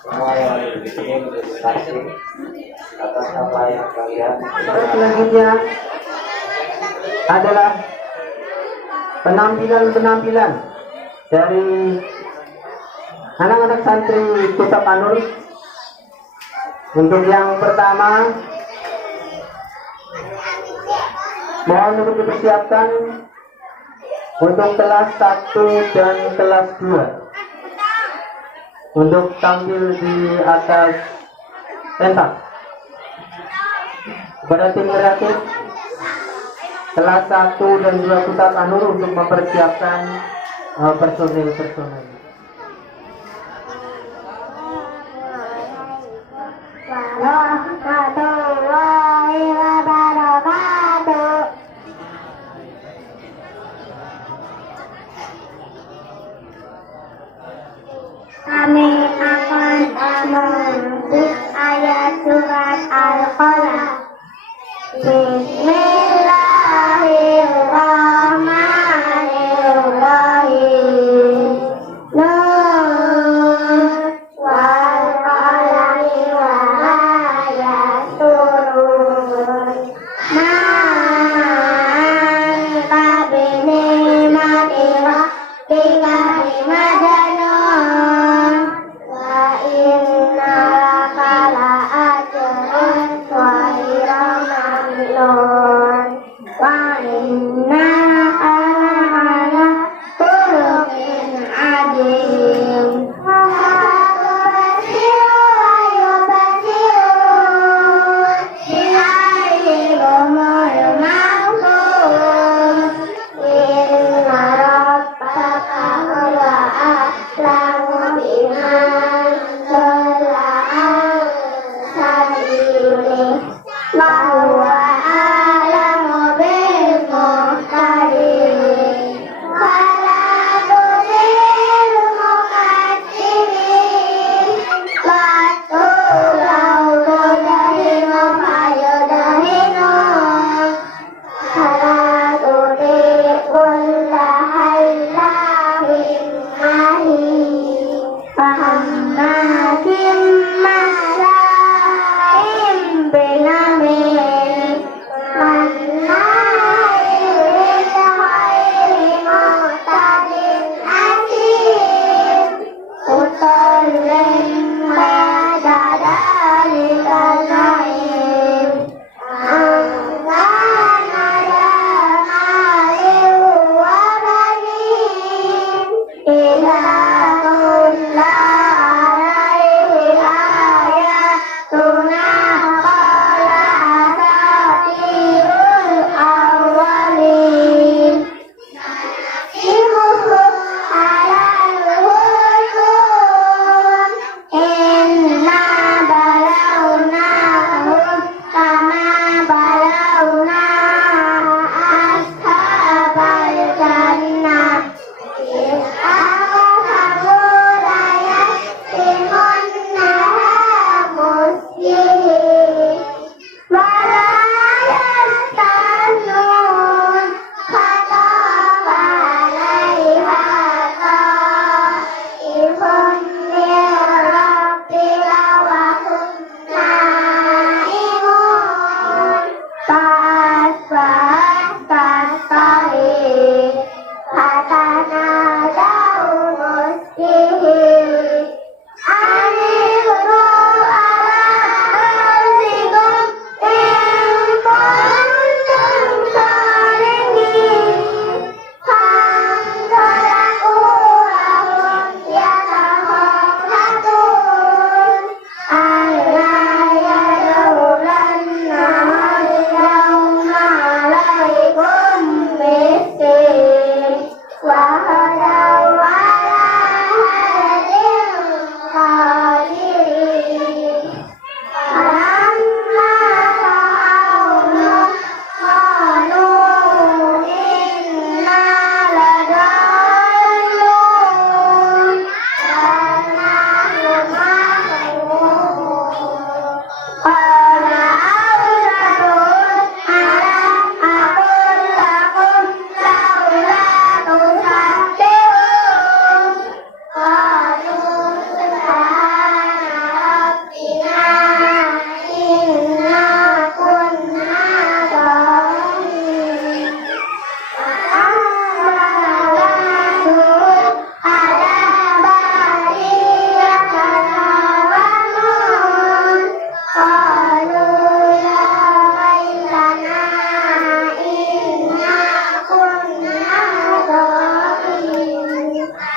Semua yang ada di sini menjadi saksi atas apa yang kalian. Selanjutnya adalah penampilan dari anak-anak santri Kutab An-Nur. Untuk yang pertama, mohon untuk dipersiapkan untuk kelas 1 dan kelas 2 untuk tampil di atas pentas. Kepada tim kreatif kelas 1 dan 2 Kutab An-Nur untuk mempersiapkan personil. Warahmatullahi wabarakatuh. Kami akan mengutip ayat surat Al-Qalam. Bismillahirrahmanirrahim. Nun wal qalami wa ma yasturun. Ma anta bini'mati rabbika bimajnun. Wa inna laka la ajrun ghayra mamnun. Wa inna ala khuluqin azim.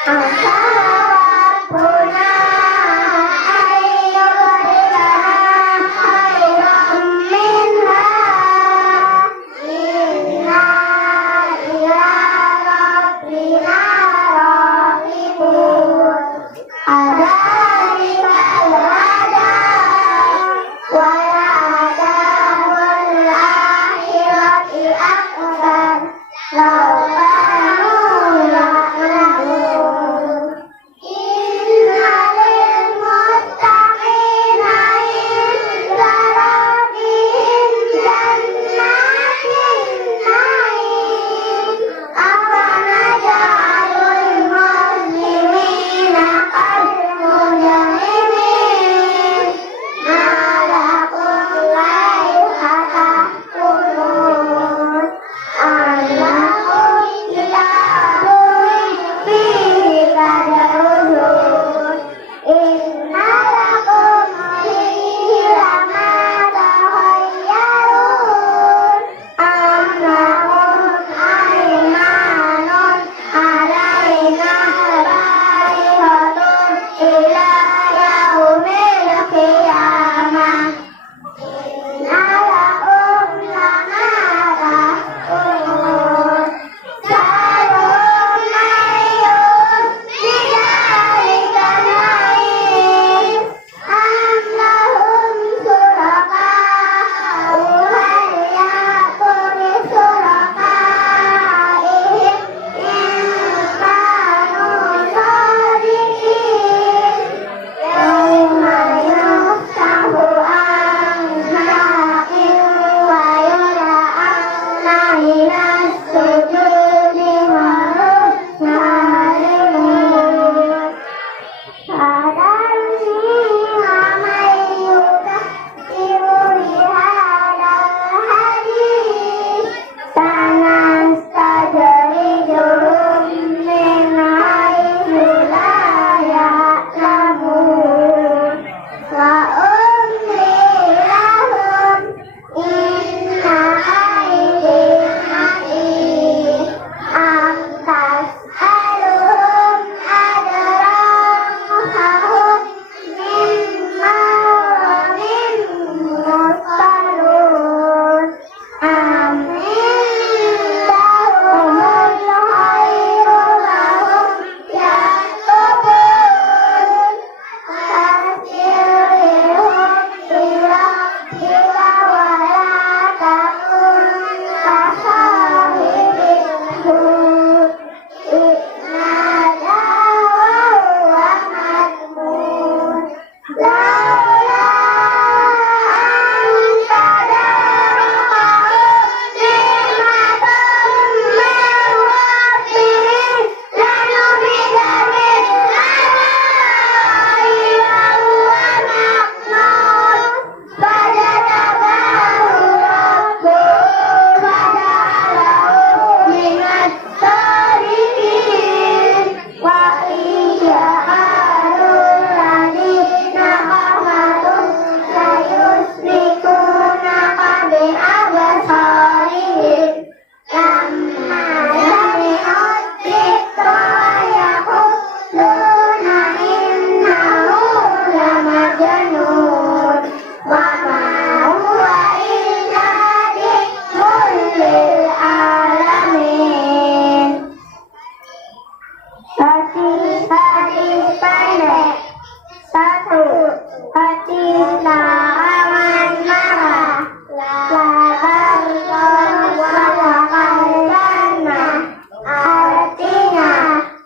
Artinya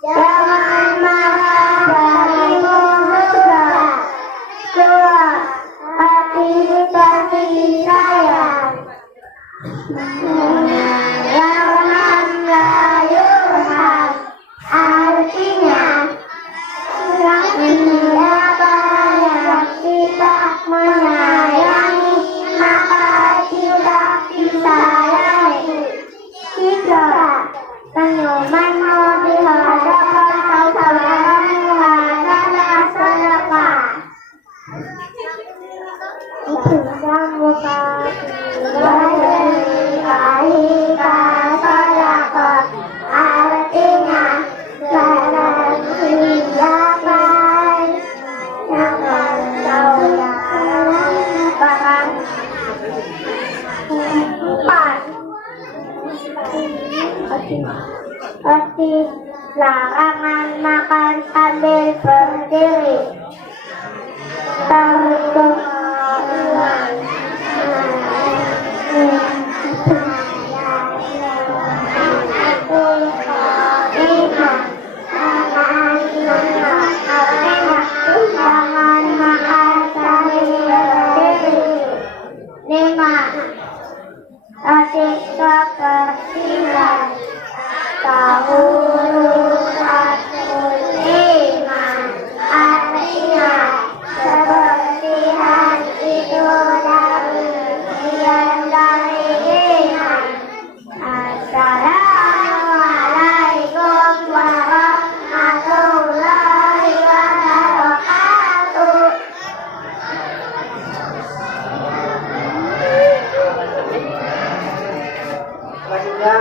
siapa larangan makan sambil berdiri. Jangan makan sambil berdiri. 5. Asyik kebersihan. Tahulutul iman. Artinya kebersihan itu dari bagian dari iman. Assalamualaikum warahmatullahi wabarakatuh. Selanjutnya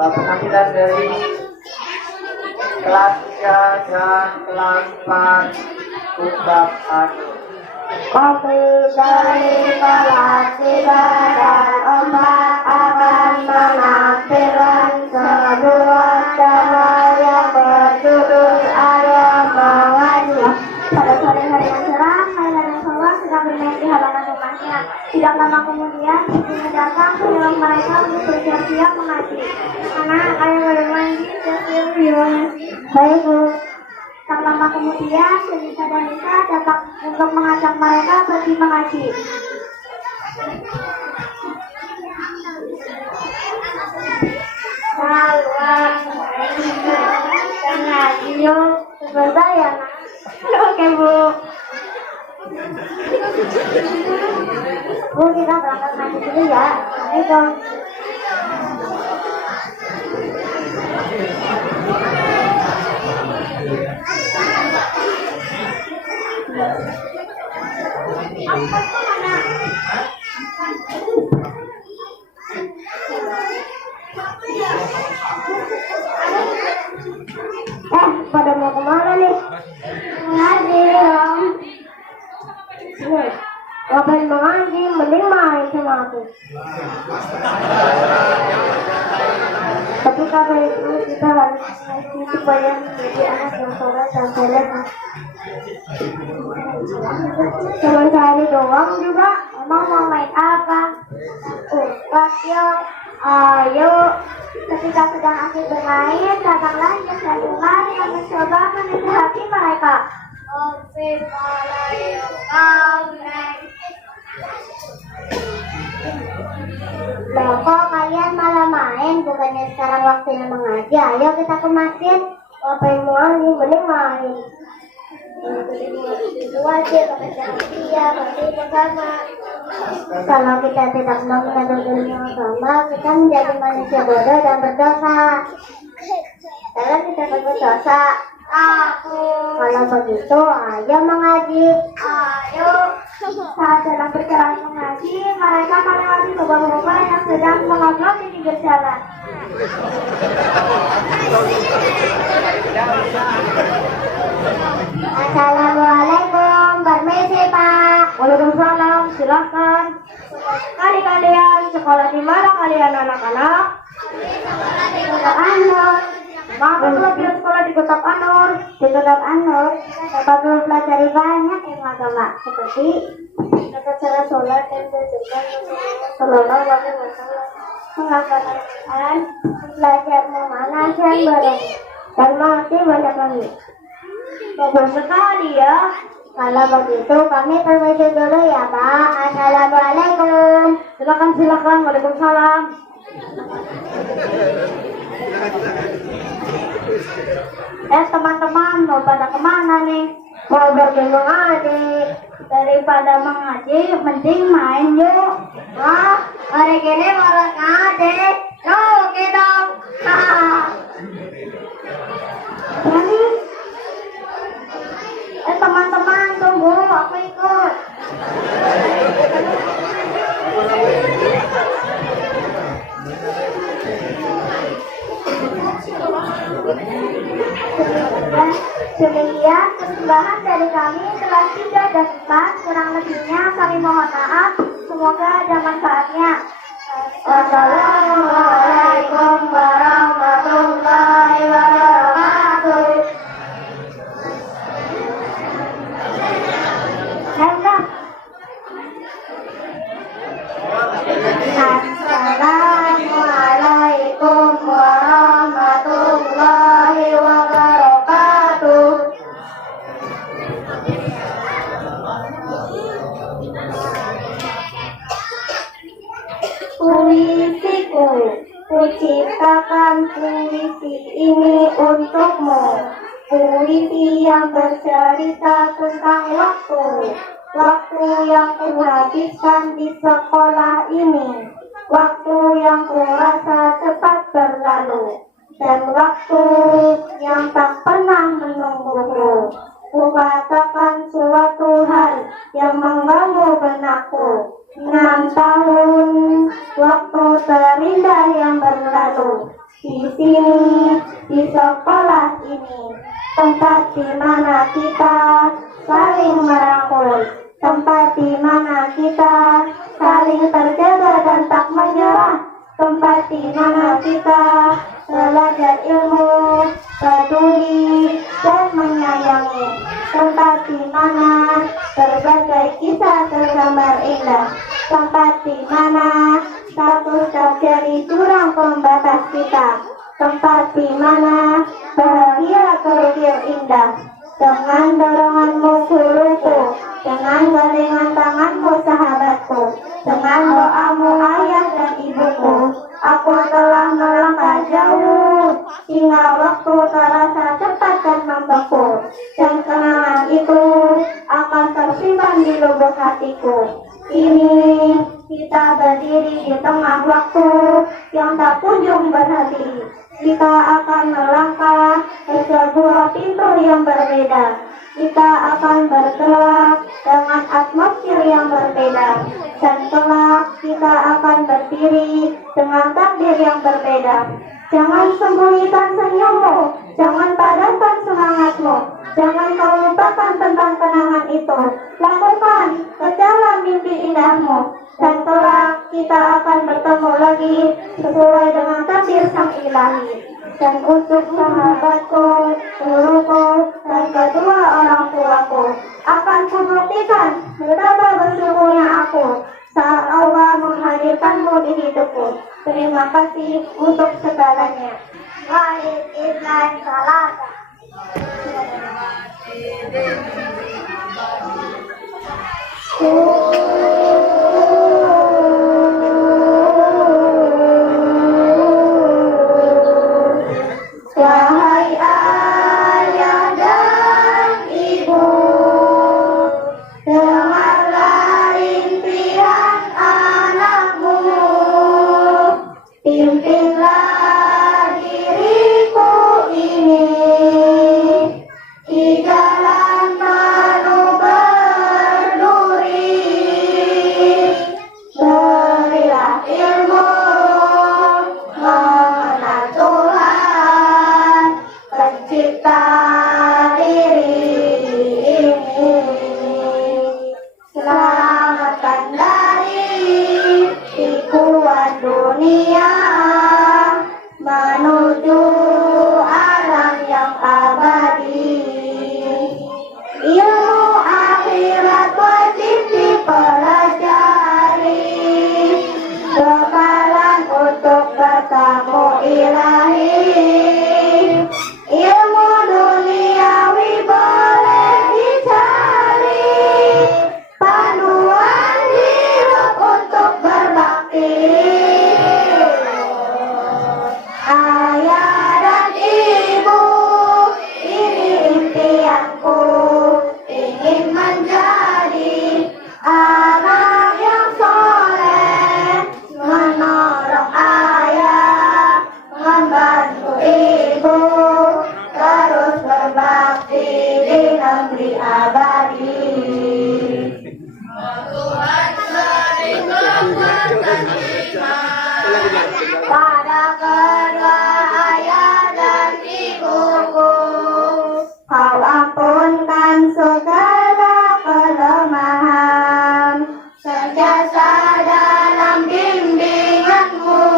penampilan dari kelas 3 dan kelas 4 Ustaz Anu. Kami dari kelas 3 dan 4 akan menampilkan sebuah tema yang berjudul Ayo Mengaji. Pada sore hari yang cerah, Kailan dan Salwa sedang bermain di halaman rumahnya. Tidak lama kemudian, ibunya datang menyuruh mereka untuk bersiap-siap mengaji. Anak, ayo bermain, siap-siap mengaji. Baik, Bu. Tak lama kemudian, Senisa dan Nisa datang untuk mengajak mereka pergi mengaji. Salwa, mengaji yuk. Sebentar ya, Nak. Oke, Bu. Bu, kita berangkat ngaji dulu ya. Assalamualaikum. Pada mau kemana nih? Ngaji dong. Ngapain mengaji? Mending main sama aku. Tapi karena itu kita harus ngaji supaya menjadi anak yang soleh dan soleh. Cuma sehari doang juga. Emang mau main apa? Ayo. Ketika sedang asik bermain, datanglah yang Tuhan yang mencoba menasihati mereka. Loh, kok kalian malah main? Bukannya sekarang waktunya mengaji. Ayo kita ke masjid. Ngapain mengaji? Mending main. Wajib bersama. Kalau kita tidak mau mengenal dunia agama, kita menjadi manusia bodoh dan berdosa. Kalau kita berbuat dosa, kalau begitu, ayo mengaji. Ayo. Saat dalam perjalanan mengaji, mereka melewati bapak-bapak yang sedang mengobrol di pinggir jalan. Assalamualaikum, permisi Pak. Waalaikumsalam, silakan. Kalian sekolah di mana kalian anak-anak? Di Kotak Anur. Maka kalian sekolah di Kotak Anur. Di Kotak Anur dapat mempelajari banyak ilmu agama seperti tata cara sholat dan berjumlah Sallallahu Alaihi Wasallam, menghafal Al-Quran, belajar memanah dan berani, dan mengerti banyak lagi. Bagus sekali ya. Kalau begitu kami permisi dulu ya Pak. Assalamualaikum. Silakan. Waalaikumsalam. Teman-teman mau pada kemana nih? Mau pergi mengaji. Daripada mengaji, mending main yuk. Hari ini malah ngaji. Yuk kita. Ini. Teman-teman tunggu, aku ikut. Demikian persembahan dari kami kelas 3 dan 4, kurang lebihnya kami mohon maaf. Semoga ada manfaatnya. Wassalamualaikum warahmatullahi wabarakatuh. Puisi yang bercerita tentang waktu, waktu yang kuhabiskan di sekolah ini, waktu yang kurasa cepat berlalu, dan waktu yang tak pernah menungguku. Kukatakan suatu hal yang mengganggu benakku. 6 tahun waktu terindah yang berlalu di sini, di sekolah ini, tempat di mana kita saling merangkul, tempat di mana kita saling terjaga dan tak menyerah, tempat di mana kita belajar ilmu, peduli dan menyayangi, tempat di mana berbagai kisah tergambar indah, tempat di mana status terjadi jurang pembatas kita, tempat di mana bahagia terukir indah. Dengan doronganmu guruku, dengan galengan tanganmu sahabatku, dengan doamu ayah dan ibuku, aku telah melangkah jauh hingga waktu terasa cepat dan membeku, dan kenangan itu akan tersimpan di lubuk hatiku. Kini kita berdiri di tengah waktu yang tak kunjung berhenti. Kita akan melangkah ke sebuah pintu yang berbeda. Kita akan bergerak dengan atmosfer yang berbeda. Dan kelak kita akan berdiri dengan takdir yang berbeda. Jangan sembunyikan senyummu, jangan padamkan semangatmu, jangan kau lupakan tentang kenangan itu. Lakukan, kejarlah mimpi indahmu, dan kelak kita akan bertemu lagi sesuai dengan takdir sang ilahi. Dan untuk sahabatku, guruku, dan kedua orang tuaku, akan kubuktikan betapa bersyukurnya aku saat Allah menghadirkanmu di hidupku. Terima kasih untuk segalanya. Wahid Ibn Salata. Wahai ayah dan ibu, dengarlah rintihan anakmu, pimpinlah diriku ini di jalan penuh berduri. Berilah ilmu mengenal Tuhan pencipta diri ini. Selamatkan dari tikuan dunia menuju alam yang abadi. Ilmu akhirat wajib dipelajari, bekalan untuk bertemu ilahi. Ilmu duniawi boleh dicari, panduan hidup untuk berbakti. Ayah dan ibu, ini impianku, ingin menjadi anak yang soleh, menolong ayah, membantu ibu, terus berbakti di negeri abadi. Pada kedua ayah dan ibuku, kau ampunkan segala kelemahan, senantiasa dalam bimbinganmu.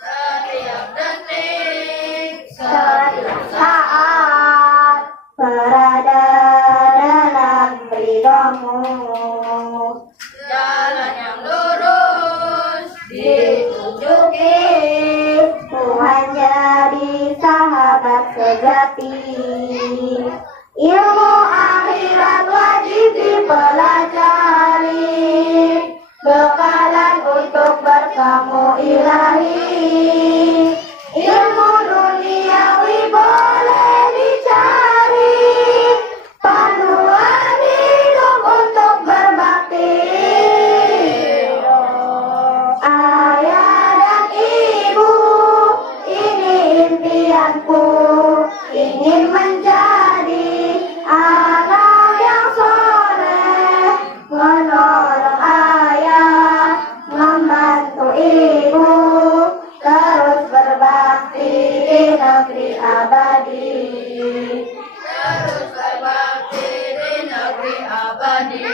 Setiap detik, setiap saat, berada dalam ridhomu. Jalan yang lurus ditunjuki, Tuhan jadi sahabat sejati. Ilmu akhirat wajib dipelajari, bekalan untuk bertemu ilahi. Ilmu duniawi boleh abadi. Terus berbakti di negeri abadi.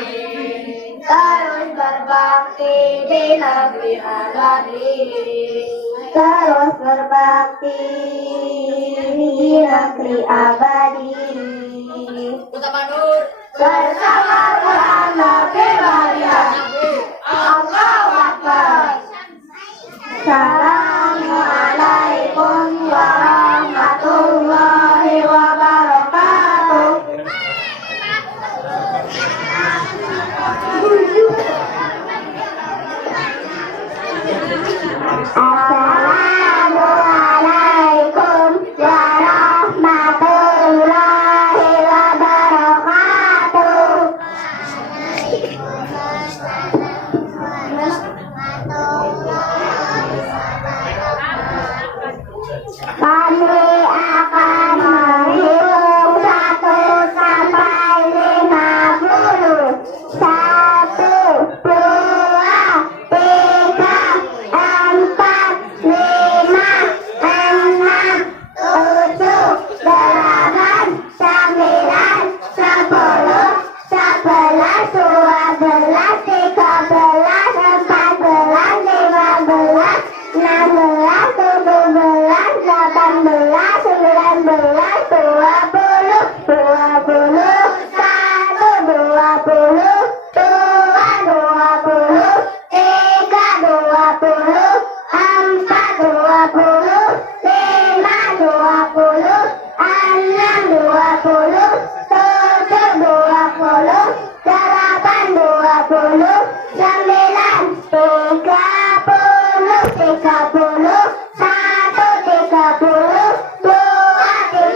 Terus berbakti di negeri abadi. Terus berbakti di negeri abadi. Bersama Quran Nabi Maryam. Allahu Akbar. Assalamualaikum warahmatullahi wabarakatuh. Assalamualaikum warahmatullahi wabarakatuh. Kami akan menghitung 1 sampai 50. 1, 2, 3, 4, 5, 6, 7, 8, 9, 10, 11, 12, 13, 14, 15, 16, 17, 18,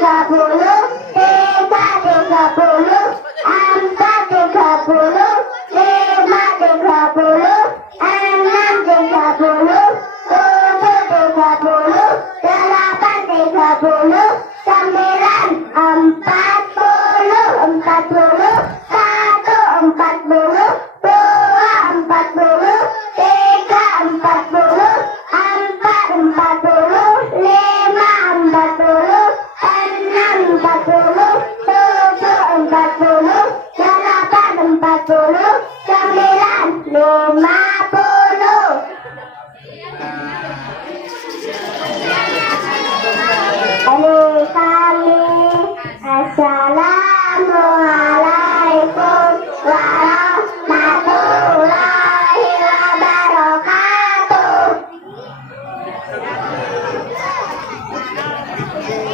19, 20, 21, 20, Assalamualaikum warahmatullahi wabarakatuh.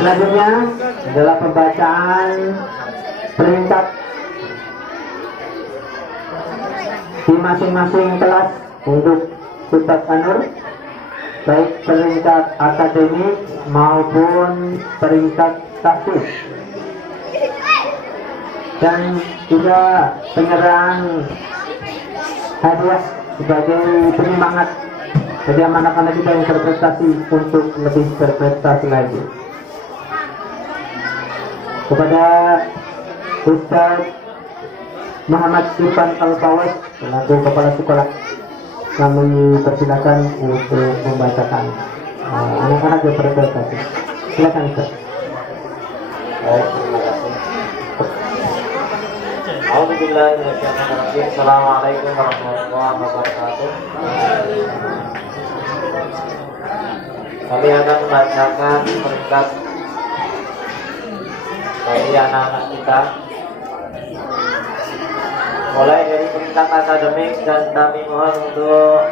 Selanjutnya adalah pembacaan peringkat di masing-masing kelas untuk Ustadz Anur, baik peringkat akademik maupun peringkat taktis, dan juga penyerahan hadiah sebagai penyemangat bagi anak-anak kita yang berprestasi untuk lebih berprestasi lagi. Kepada Ustadz Muhammad Irfan Al-Fawaz selaku kepala sekolah, kami persilakan untuk membacakan anak-anak yang berprestasi. Silakan Ustaz. Baik, terima kasih. Alhamdulillah. Assalamualaikum warahmatullahi wabarakatuh. Kami akan membacakan peringkat dari anak-anak kita, mulai dari peringkat akademik, dan kami mohon untuk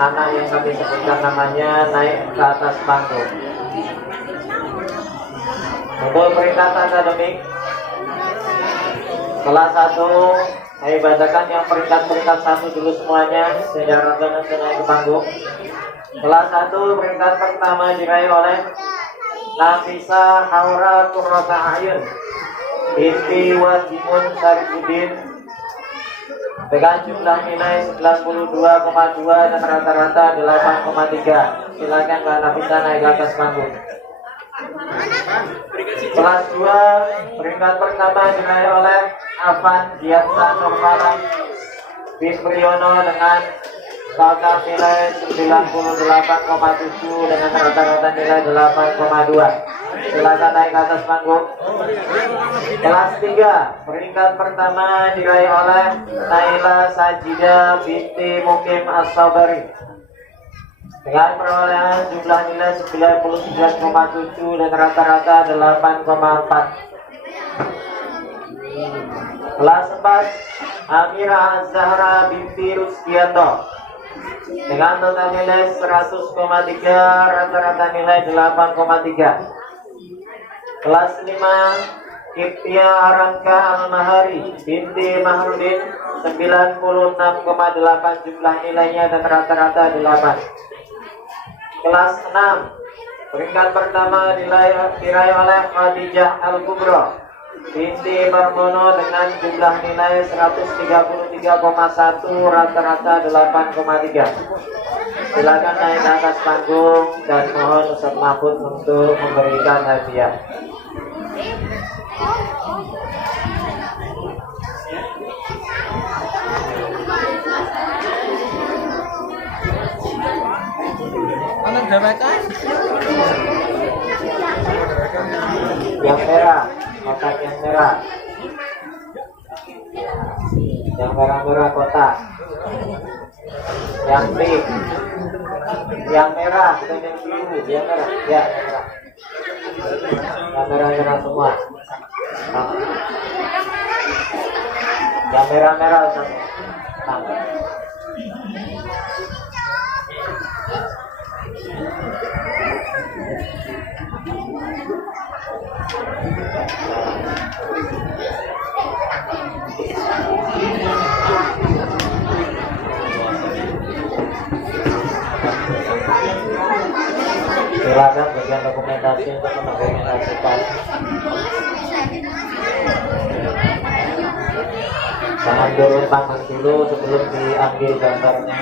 anak yang kami sebutkan namanya naik ke atas panggung. Untuk peringkat akademik kelas 1, saya bacakan yang peringkat 1 dulu semuanya secara naik ke panggung. Kelas 1 peringkat pertama diraih oleh Nafisa Haura Qurrata Ayun binti Wajimun Sarifudin dengan jumlah nilai 92,2 dan rata-rata 8,3. Silakan Mbak Nafisa naik ke atas panggung. Kelas 2 peringkat pertama diraih oleh Afan Diatsa Nurmala bin Priyono dengan total nilai 98,7 dengan rata-rata nilai 8,2. silakan naik ke atas panggung. Kelas 3 peringkat pertama diraih oleh Naila Sajida binti Mukim As-Sabari dengan perolehan jumlah nilai 99,7 dan rata-rata 8,4. Kelas 4 Amira Az-Zahra binti Rusdianto dengan total nilai 100,3, rata-rata nilai 8,3. Kelas 5 Kiptia Aranka Al-Mahari binti Mahrudin 96,8 jumlah nilainya dan rata-rata 8. Kelas 6 peringkat pertama diraih oleh Khadijah Al-Kubro binti Barmono dengan jumlah nilai 133,1, rata-rata 8,3. Silakan naik ke atas panggung dan mohon Ustaz Mahfud untuk memberikan hadiah. Yang merah, kotak yang merah. Yang merah-merah kotak. Yang pink. Yang merah, bukan yang biru, yang merah. Ya, merah. Yang merah-merah semua. Yang merah-merah semua. Silakan bagian dokumentasi untuk mendokumentasikan. Jangan turun panggung dulu sebelum diambil gambarnya.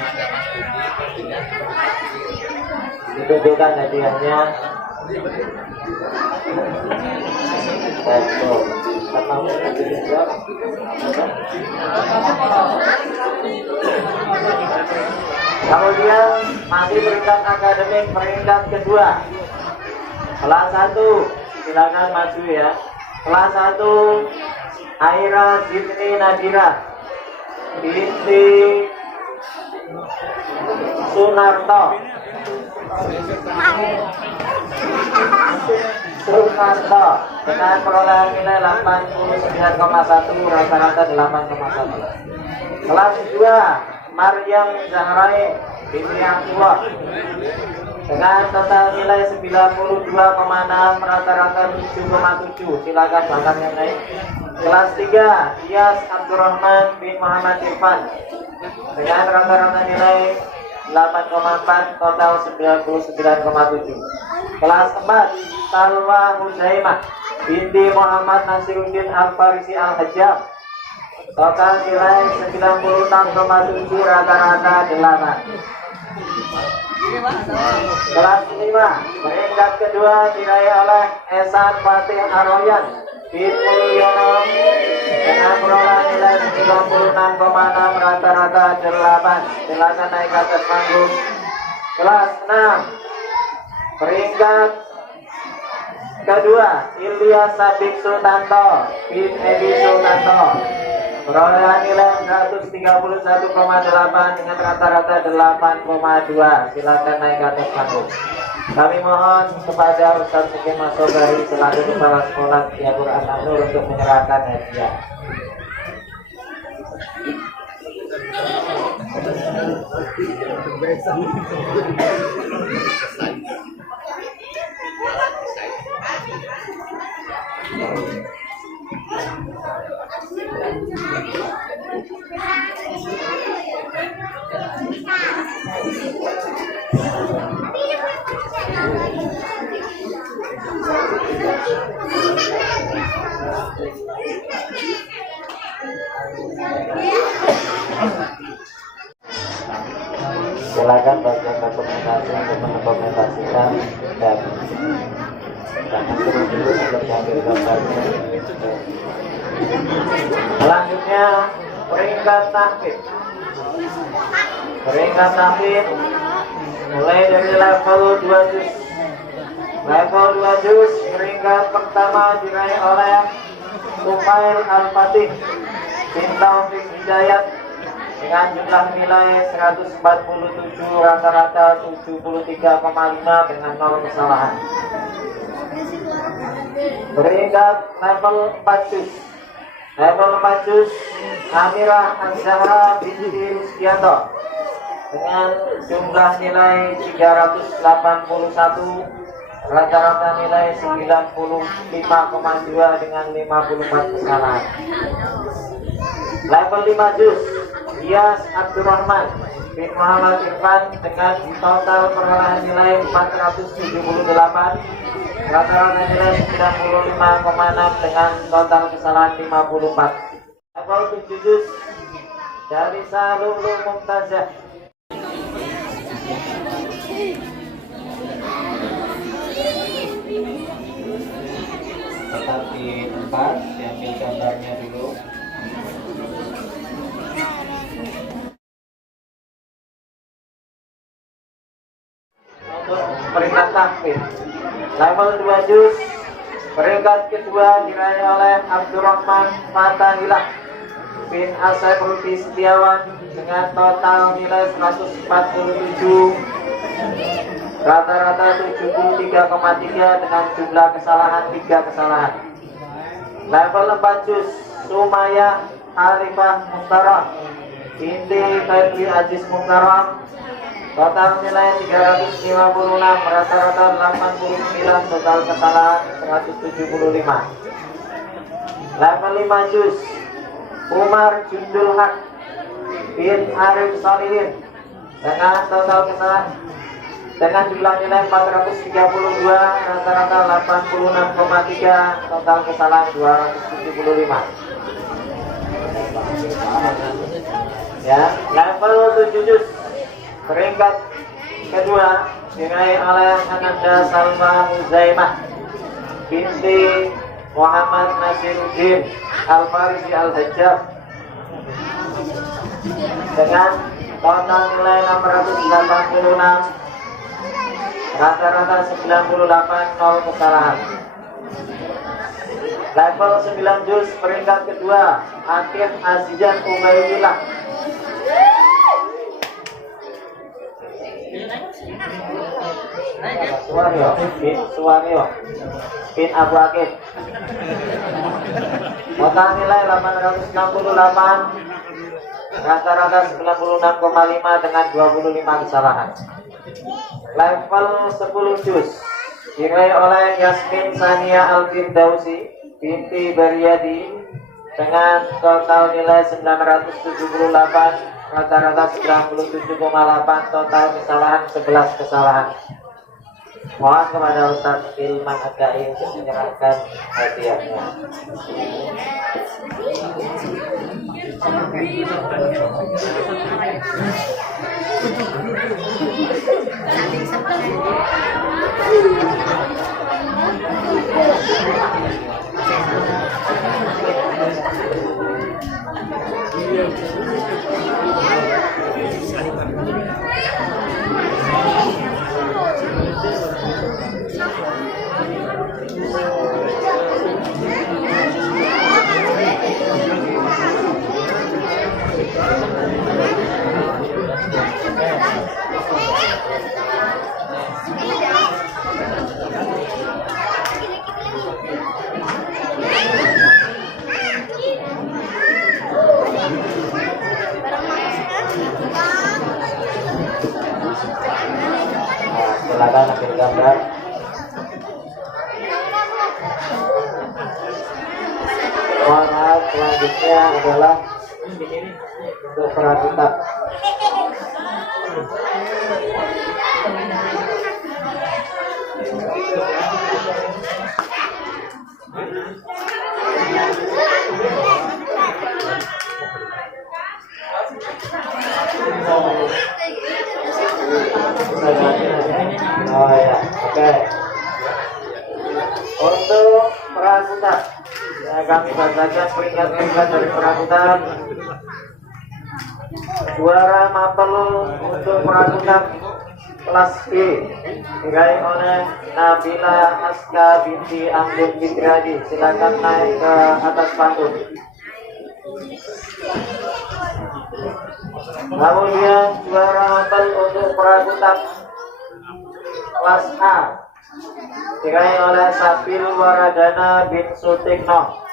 Ditunjukkan hadiahnya. Betul. Kemudian masih peringkat akademik peringkat kedua. Kelas 1 silakan maju ya. Kelas 1 Aira Zidni Nadira binti Sunarto dengan perolehan nilai 89,1, rata-rata 8,1. Kelas 2 Maryam Zahrai binti Abdullah dengan total nilai 92,6, rata-rata 7,7. Silakan bahkan yang naik. Kelas 3 Iyas Abdurrahman bin Muhammad Irfan dengan rata-rata nilai 8,4, total 99,7. Kelas 4 Salwa Huzaimah binti Muhammad Nasiruddin Al-Farisi Al-Hajjam, total nilai 96,7, rata-rata 8. Kelas 5 peringkat kedua diraih oleh Esan Fatih Aroyan bin Mulyono dengan perolehan nilai 96,6, rata-rata 8. Silakan naik ke atas panggung. Kelas 6 peringkat kedua Ilyas Sabik Sultanto bin Edi Sultanto, perolehan nilai 131,8 dengan rata-rata 8,2. Silakan naik ke atas panggung. Kami mohon kepada Ustaz Mukim As-Sobari selaku kepala sekolah Al Quran An-Nur untuk menyerahkan hadiah. Silakan bagian dokumentasi untuk mendokumentasikan dan jangan turun dulu sebelum diambil gambarnya. Selanjutnya peringkat tahfidz. Peringkat tahfidz mulai dari level 2 juz. Level 2 juz peringkat Peringkat pertama diraih oleh Tufail Al-Fatih bin Taufik Hidayat dengan jumlah nilai 147, rata-rata 73,5 dengan 0 kesalahan. Peringkat level 4 juz. Level 4 juz Amirah Az-Zahra binti Rusdianto dengan jumlah nilai 381, rata-rata nilai 95,2 dengan 54 kesalahan. Level 5 juz Iyas Abdurrahman bin Muhammad Irfan dengan total perolehan nilai 478, rata-rata nilai 95,6 dengan total kesalahan 54. Level 7 juz dari Salulu Mumtazah tetap di tempat, diambil gambarnya dulu. Untuk peringkat tahfidz level 2 juz, peringkat kedua diraih oleh Abdurrahman Fatahilah bin Asep Ruti Setiawan dengan total nilai 147, rata-rata 73,3 dengan jumlah kesalahan 3 kesalahan. Level 4 juz Sumayah Arifah Mustaram binti Fadli Aziz Mustaram, total nilai 356, rata-rata 89, total kesalahan 175. Level 5 juz Umar Jundul Haq bin Arif Solihin dengan total kesalahan dengan jumlah nilai 432, rata-rata 86,3, total kesalahan 275. Ya, level 7 juz peringkat kedua diraih oleh Ananda Salma Muzaimah binti Muhammad Nasiruddin Al-Farisi Al-Hajjab dengan total nilai 686, rata-rata 98, 0 kesalahan. Level 9 juz peringkat kedua Akif Azizan Ubaidillah Suwaryo bin Abu Akif, total nilai 868, rata-rata 96,5 dengan 25 kesalahan. Level 10 juz diraih oleh Yasmin Sania Al-Firdausi binti Baryadi dengan total nilai 978, rata-rata 97,8, total kesalahan 11 kesalahan. Mohon kepada Ustaz Ilman Adai untuk menyerahkan hadiahnya. Silakan ambil gambar. Warna selanjutnya adalah untuk perakitan. Oh ya, oke. Untuk perakutan, ya, kami bacakan peringkat-peringkat dari perakutan. Juara mapel untuk perakutan kelas B diraih oleh Nabila Aska binti Amdin Fitriadi. Silakan naik ke atas panggung. Kemudian juara hotel untuk Prakutab kelas A diraih oleh Sabil Waradana bin Sutikno.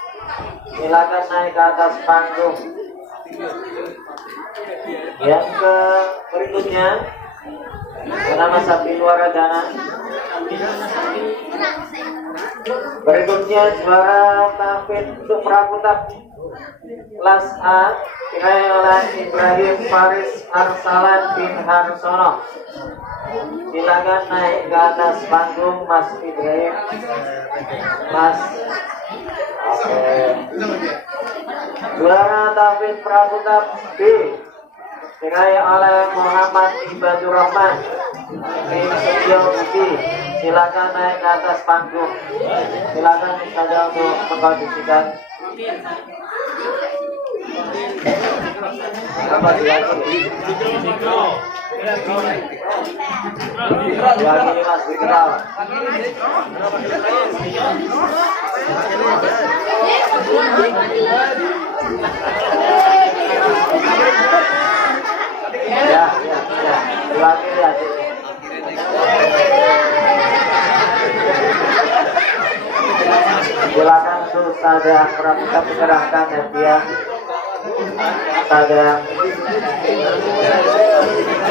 Silakan naik ke atas panggung. Yang ke berikutnya bernama Sabil Waradana. Berikutnya juara tahfidz untuk Prakutab kelas A diraih oleh Ibrahim Faris Arsalan bin Harsono. Silakan naik ke atas panggung Mas Ibrahim. Mas. Oke. Juara tahfidz Prakutab B diraih oleh Muhammad Ibadur Rahman bin Setio Budi. Silakan naik ke atas panggung. Silakan saja untuk mengkondisikan. Diwakili Mas Fikral. Ya. Diwakili aja. Silakan Ustazah Pramuka menyerahkan hadiah pada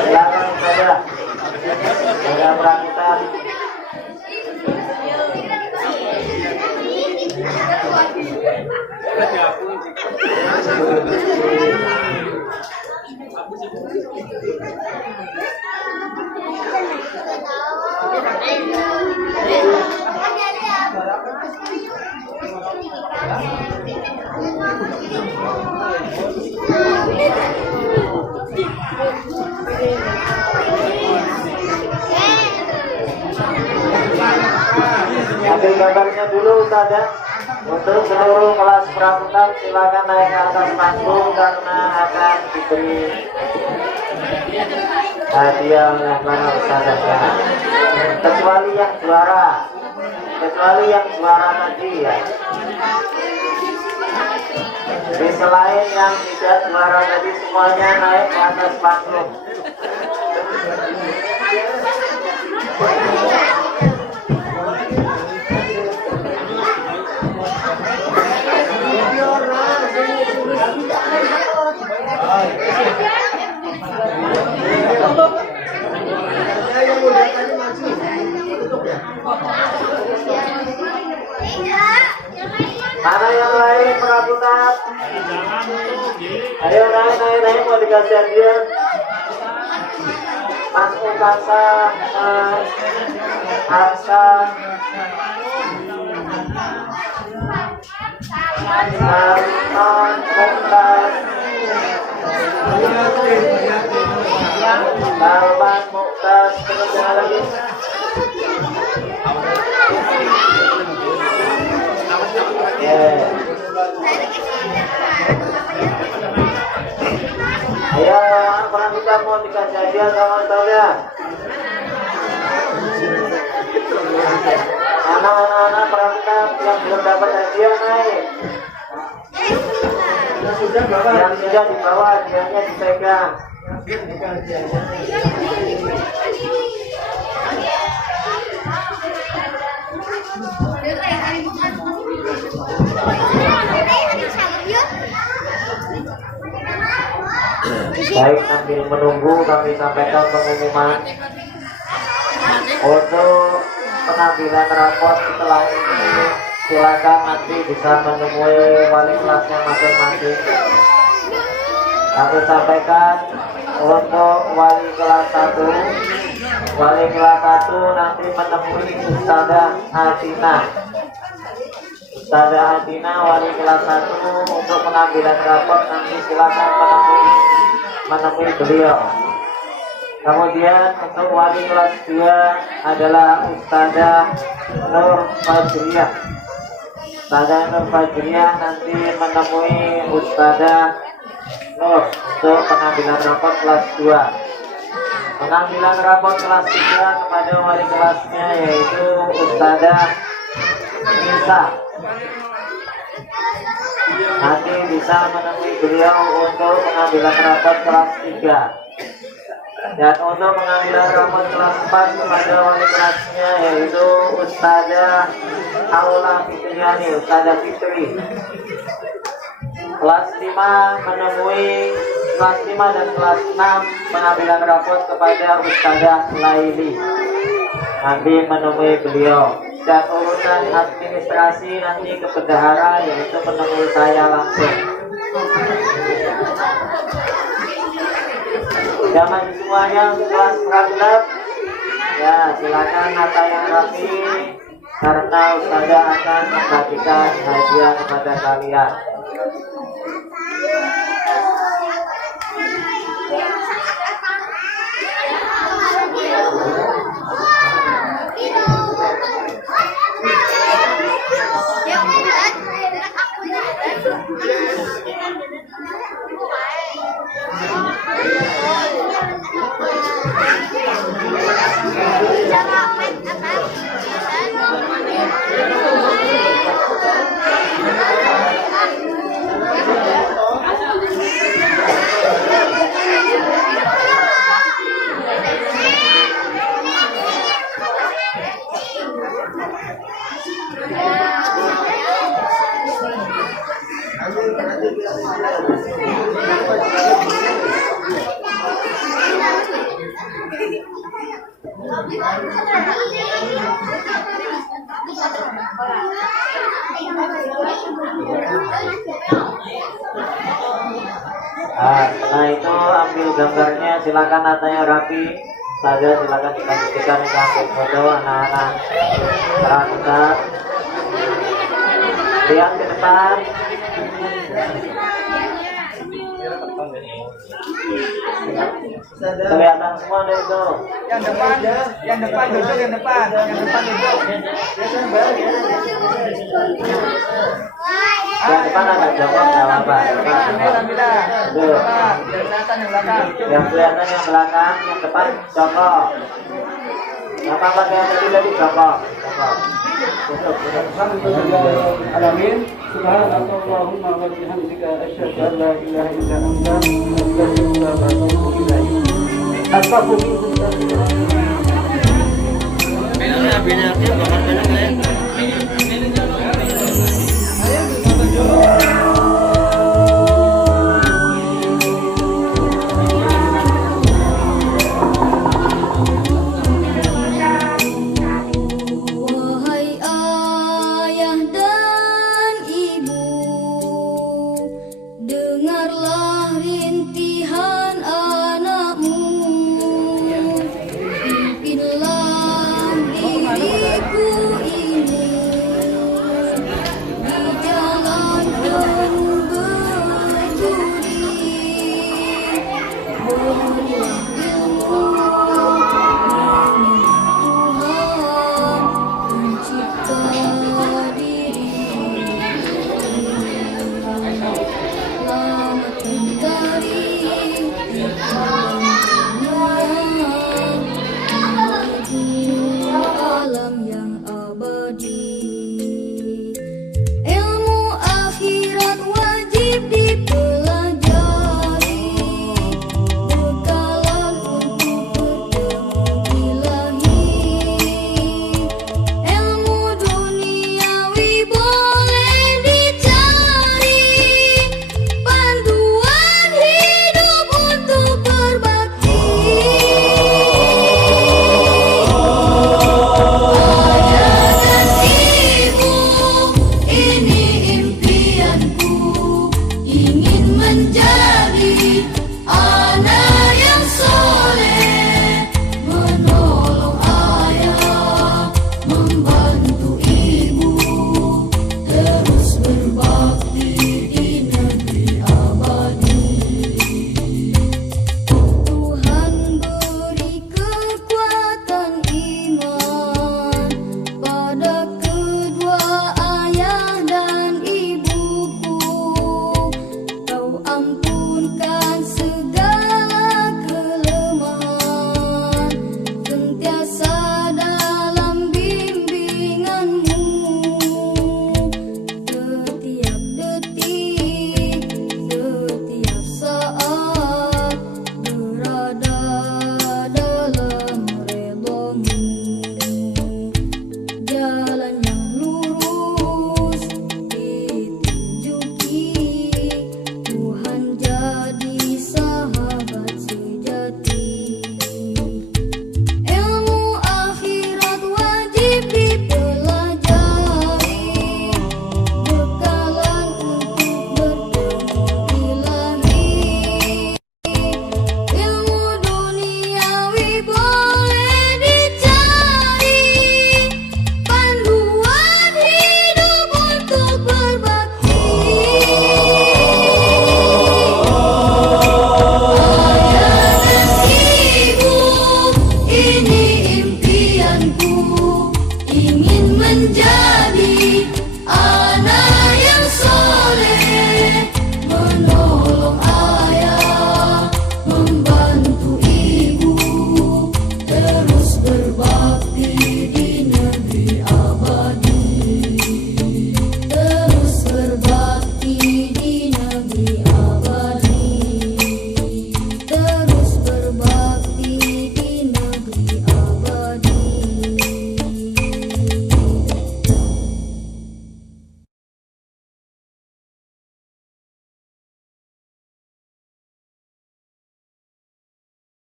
silakan Ustazah pada Pramuka. Ambil gambarnya dulu Ustazah. Untuk seluruh kelas Pramuka silakan naik ke atas panggung karena akan diberi hadiah oleh para Ustazahnya. Kecuali yang juara tadi ya. Jadi selain yang tidak juara tadi semuanya naik ke atas panggung. Mana yang lain Prakutab? Ayo naik mau dikasih hadiah. Mas Ukasa, Arsa, Sarton, Muktas, Salman, Muktas, terus yang lagi. Ayo, orang kita mau dikasih hadiah sama Ustazah. Anak-anak perangkat yang belum dapat hadiah naik. Yang sudah dibawa hadiahnya dipegang. Baik, sambil menunggu kami sampaikan pengumuman untuk pengambilan rapor setelah ini. Silakan nanti bisa menemui wali kelasnya masing-masing. Kami sampaikan untuk wali kelas 1. Wali kelas 1 nanti menemui Ustazah Atina. Ustazah Atina wali kelas 1 untuk pengambilan rapor nanti silakan menemui beliau. Kemudian untuk wali kelas 2 adalah Ustazah Nur Fajriyah. Ustazah Nur Fajriyah nanti menemui Ustazah Nur untuk pengambilan rapor kelas 2. Pengambilan rapot kelas 3 kepada wali kelasnya yaitu Ustazah Nisa. Nanti bisa menemui beliau untuk pengambilan rapot kelas 3. Dan untuk pengambilan rapot kelas 4 kepada wali kelasnya yaitu Ustazah Aula Fitriani, Ustazah Fitri. Kelas 5 menemui kelas 5 dan kelas 6 pengambilan rapot kepada Ustazah Laili. Nanti menemui beliau. Dan urusan administrasi nanti ke bendahara yaitu menemui saya langsung. Jangan semuanya kelas praktek. Ya silakan nata yang rapi karena Ustazah akan membagikan hadiah kepada kalian. Nah itu ambil gambarnya, silakan natanya rapi saja, silakan dipastikan ambil foto anak-anak rata. Lihat ke depan. Kelihatan semua deh itu. Yang depan duduk, yang depan duduk. Yang depan ada jawab nggak apa-apa. Yang kelihatan yang belakang, yang depan jongkok. Yang apa yang tadi jongkok. Alamin. Subhanallahumma wa bihamdika asyhadu an la ilaha illa anta astaghfiruka wa atubu ilaik. Astaghfirullah.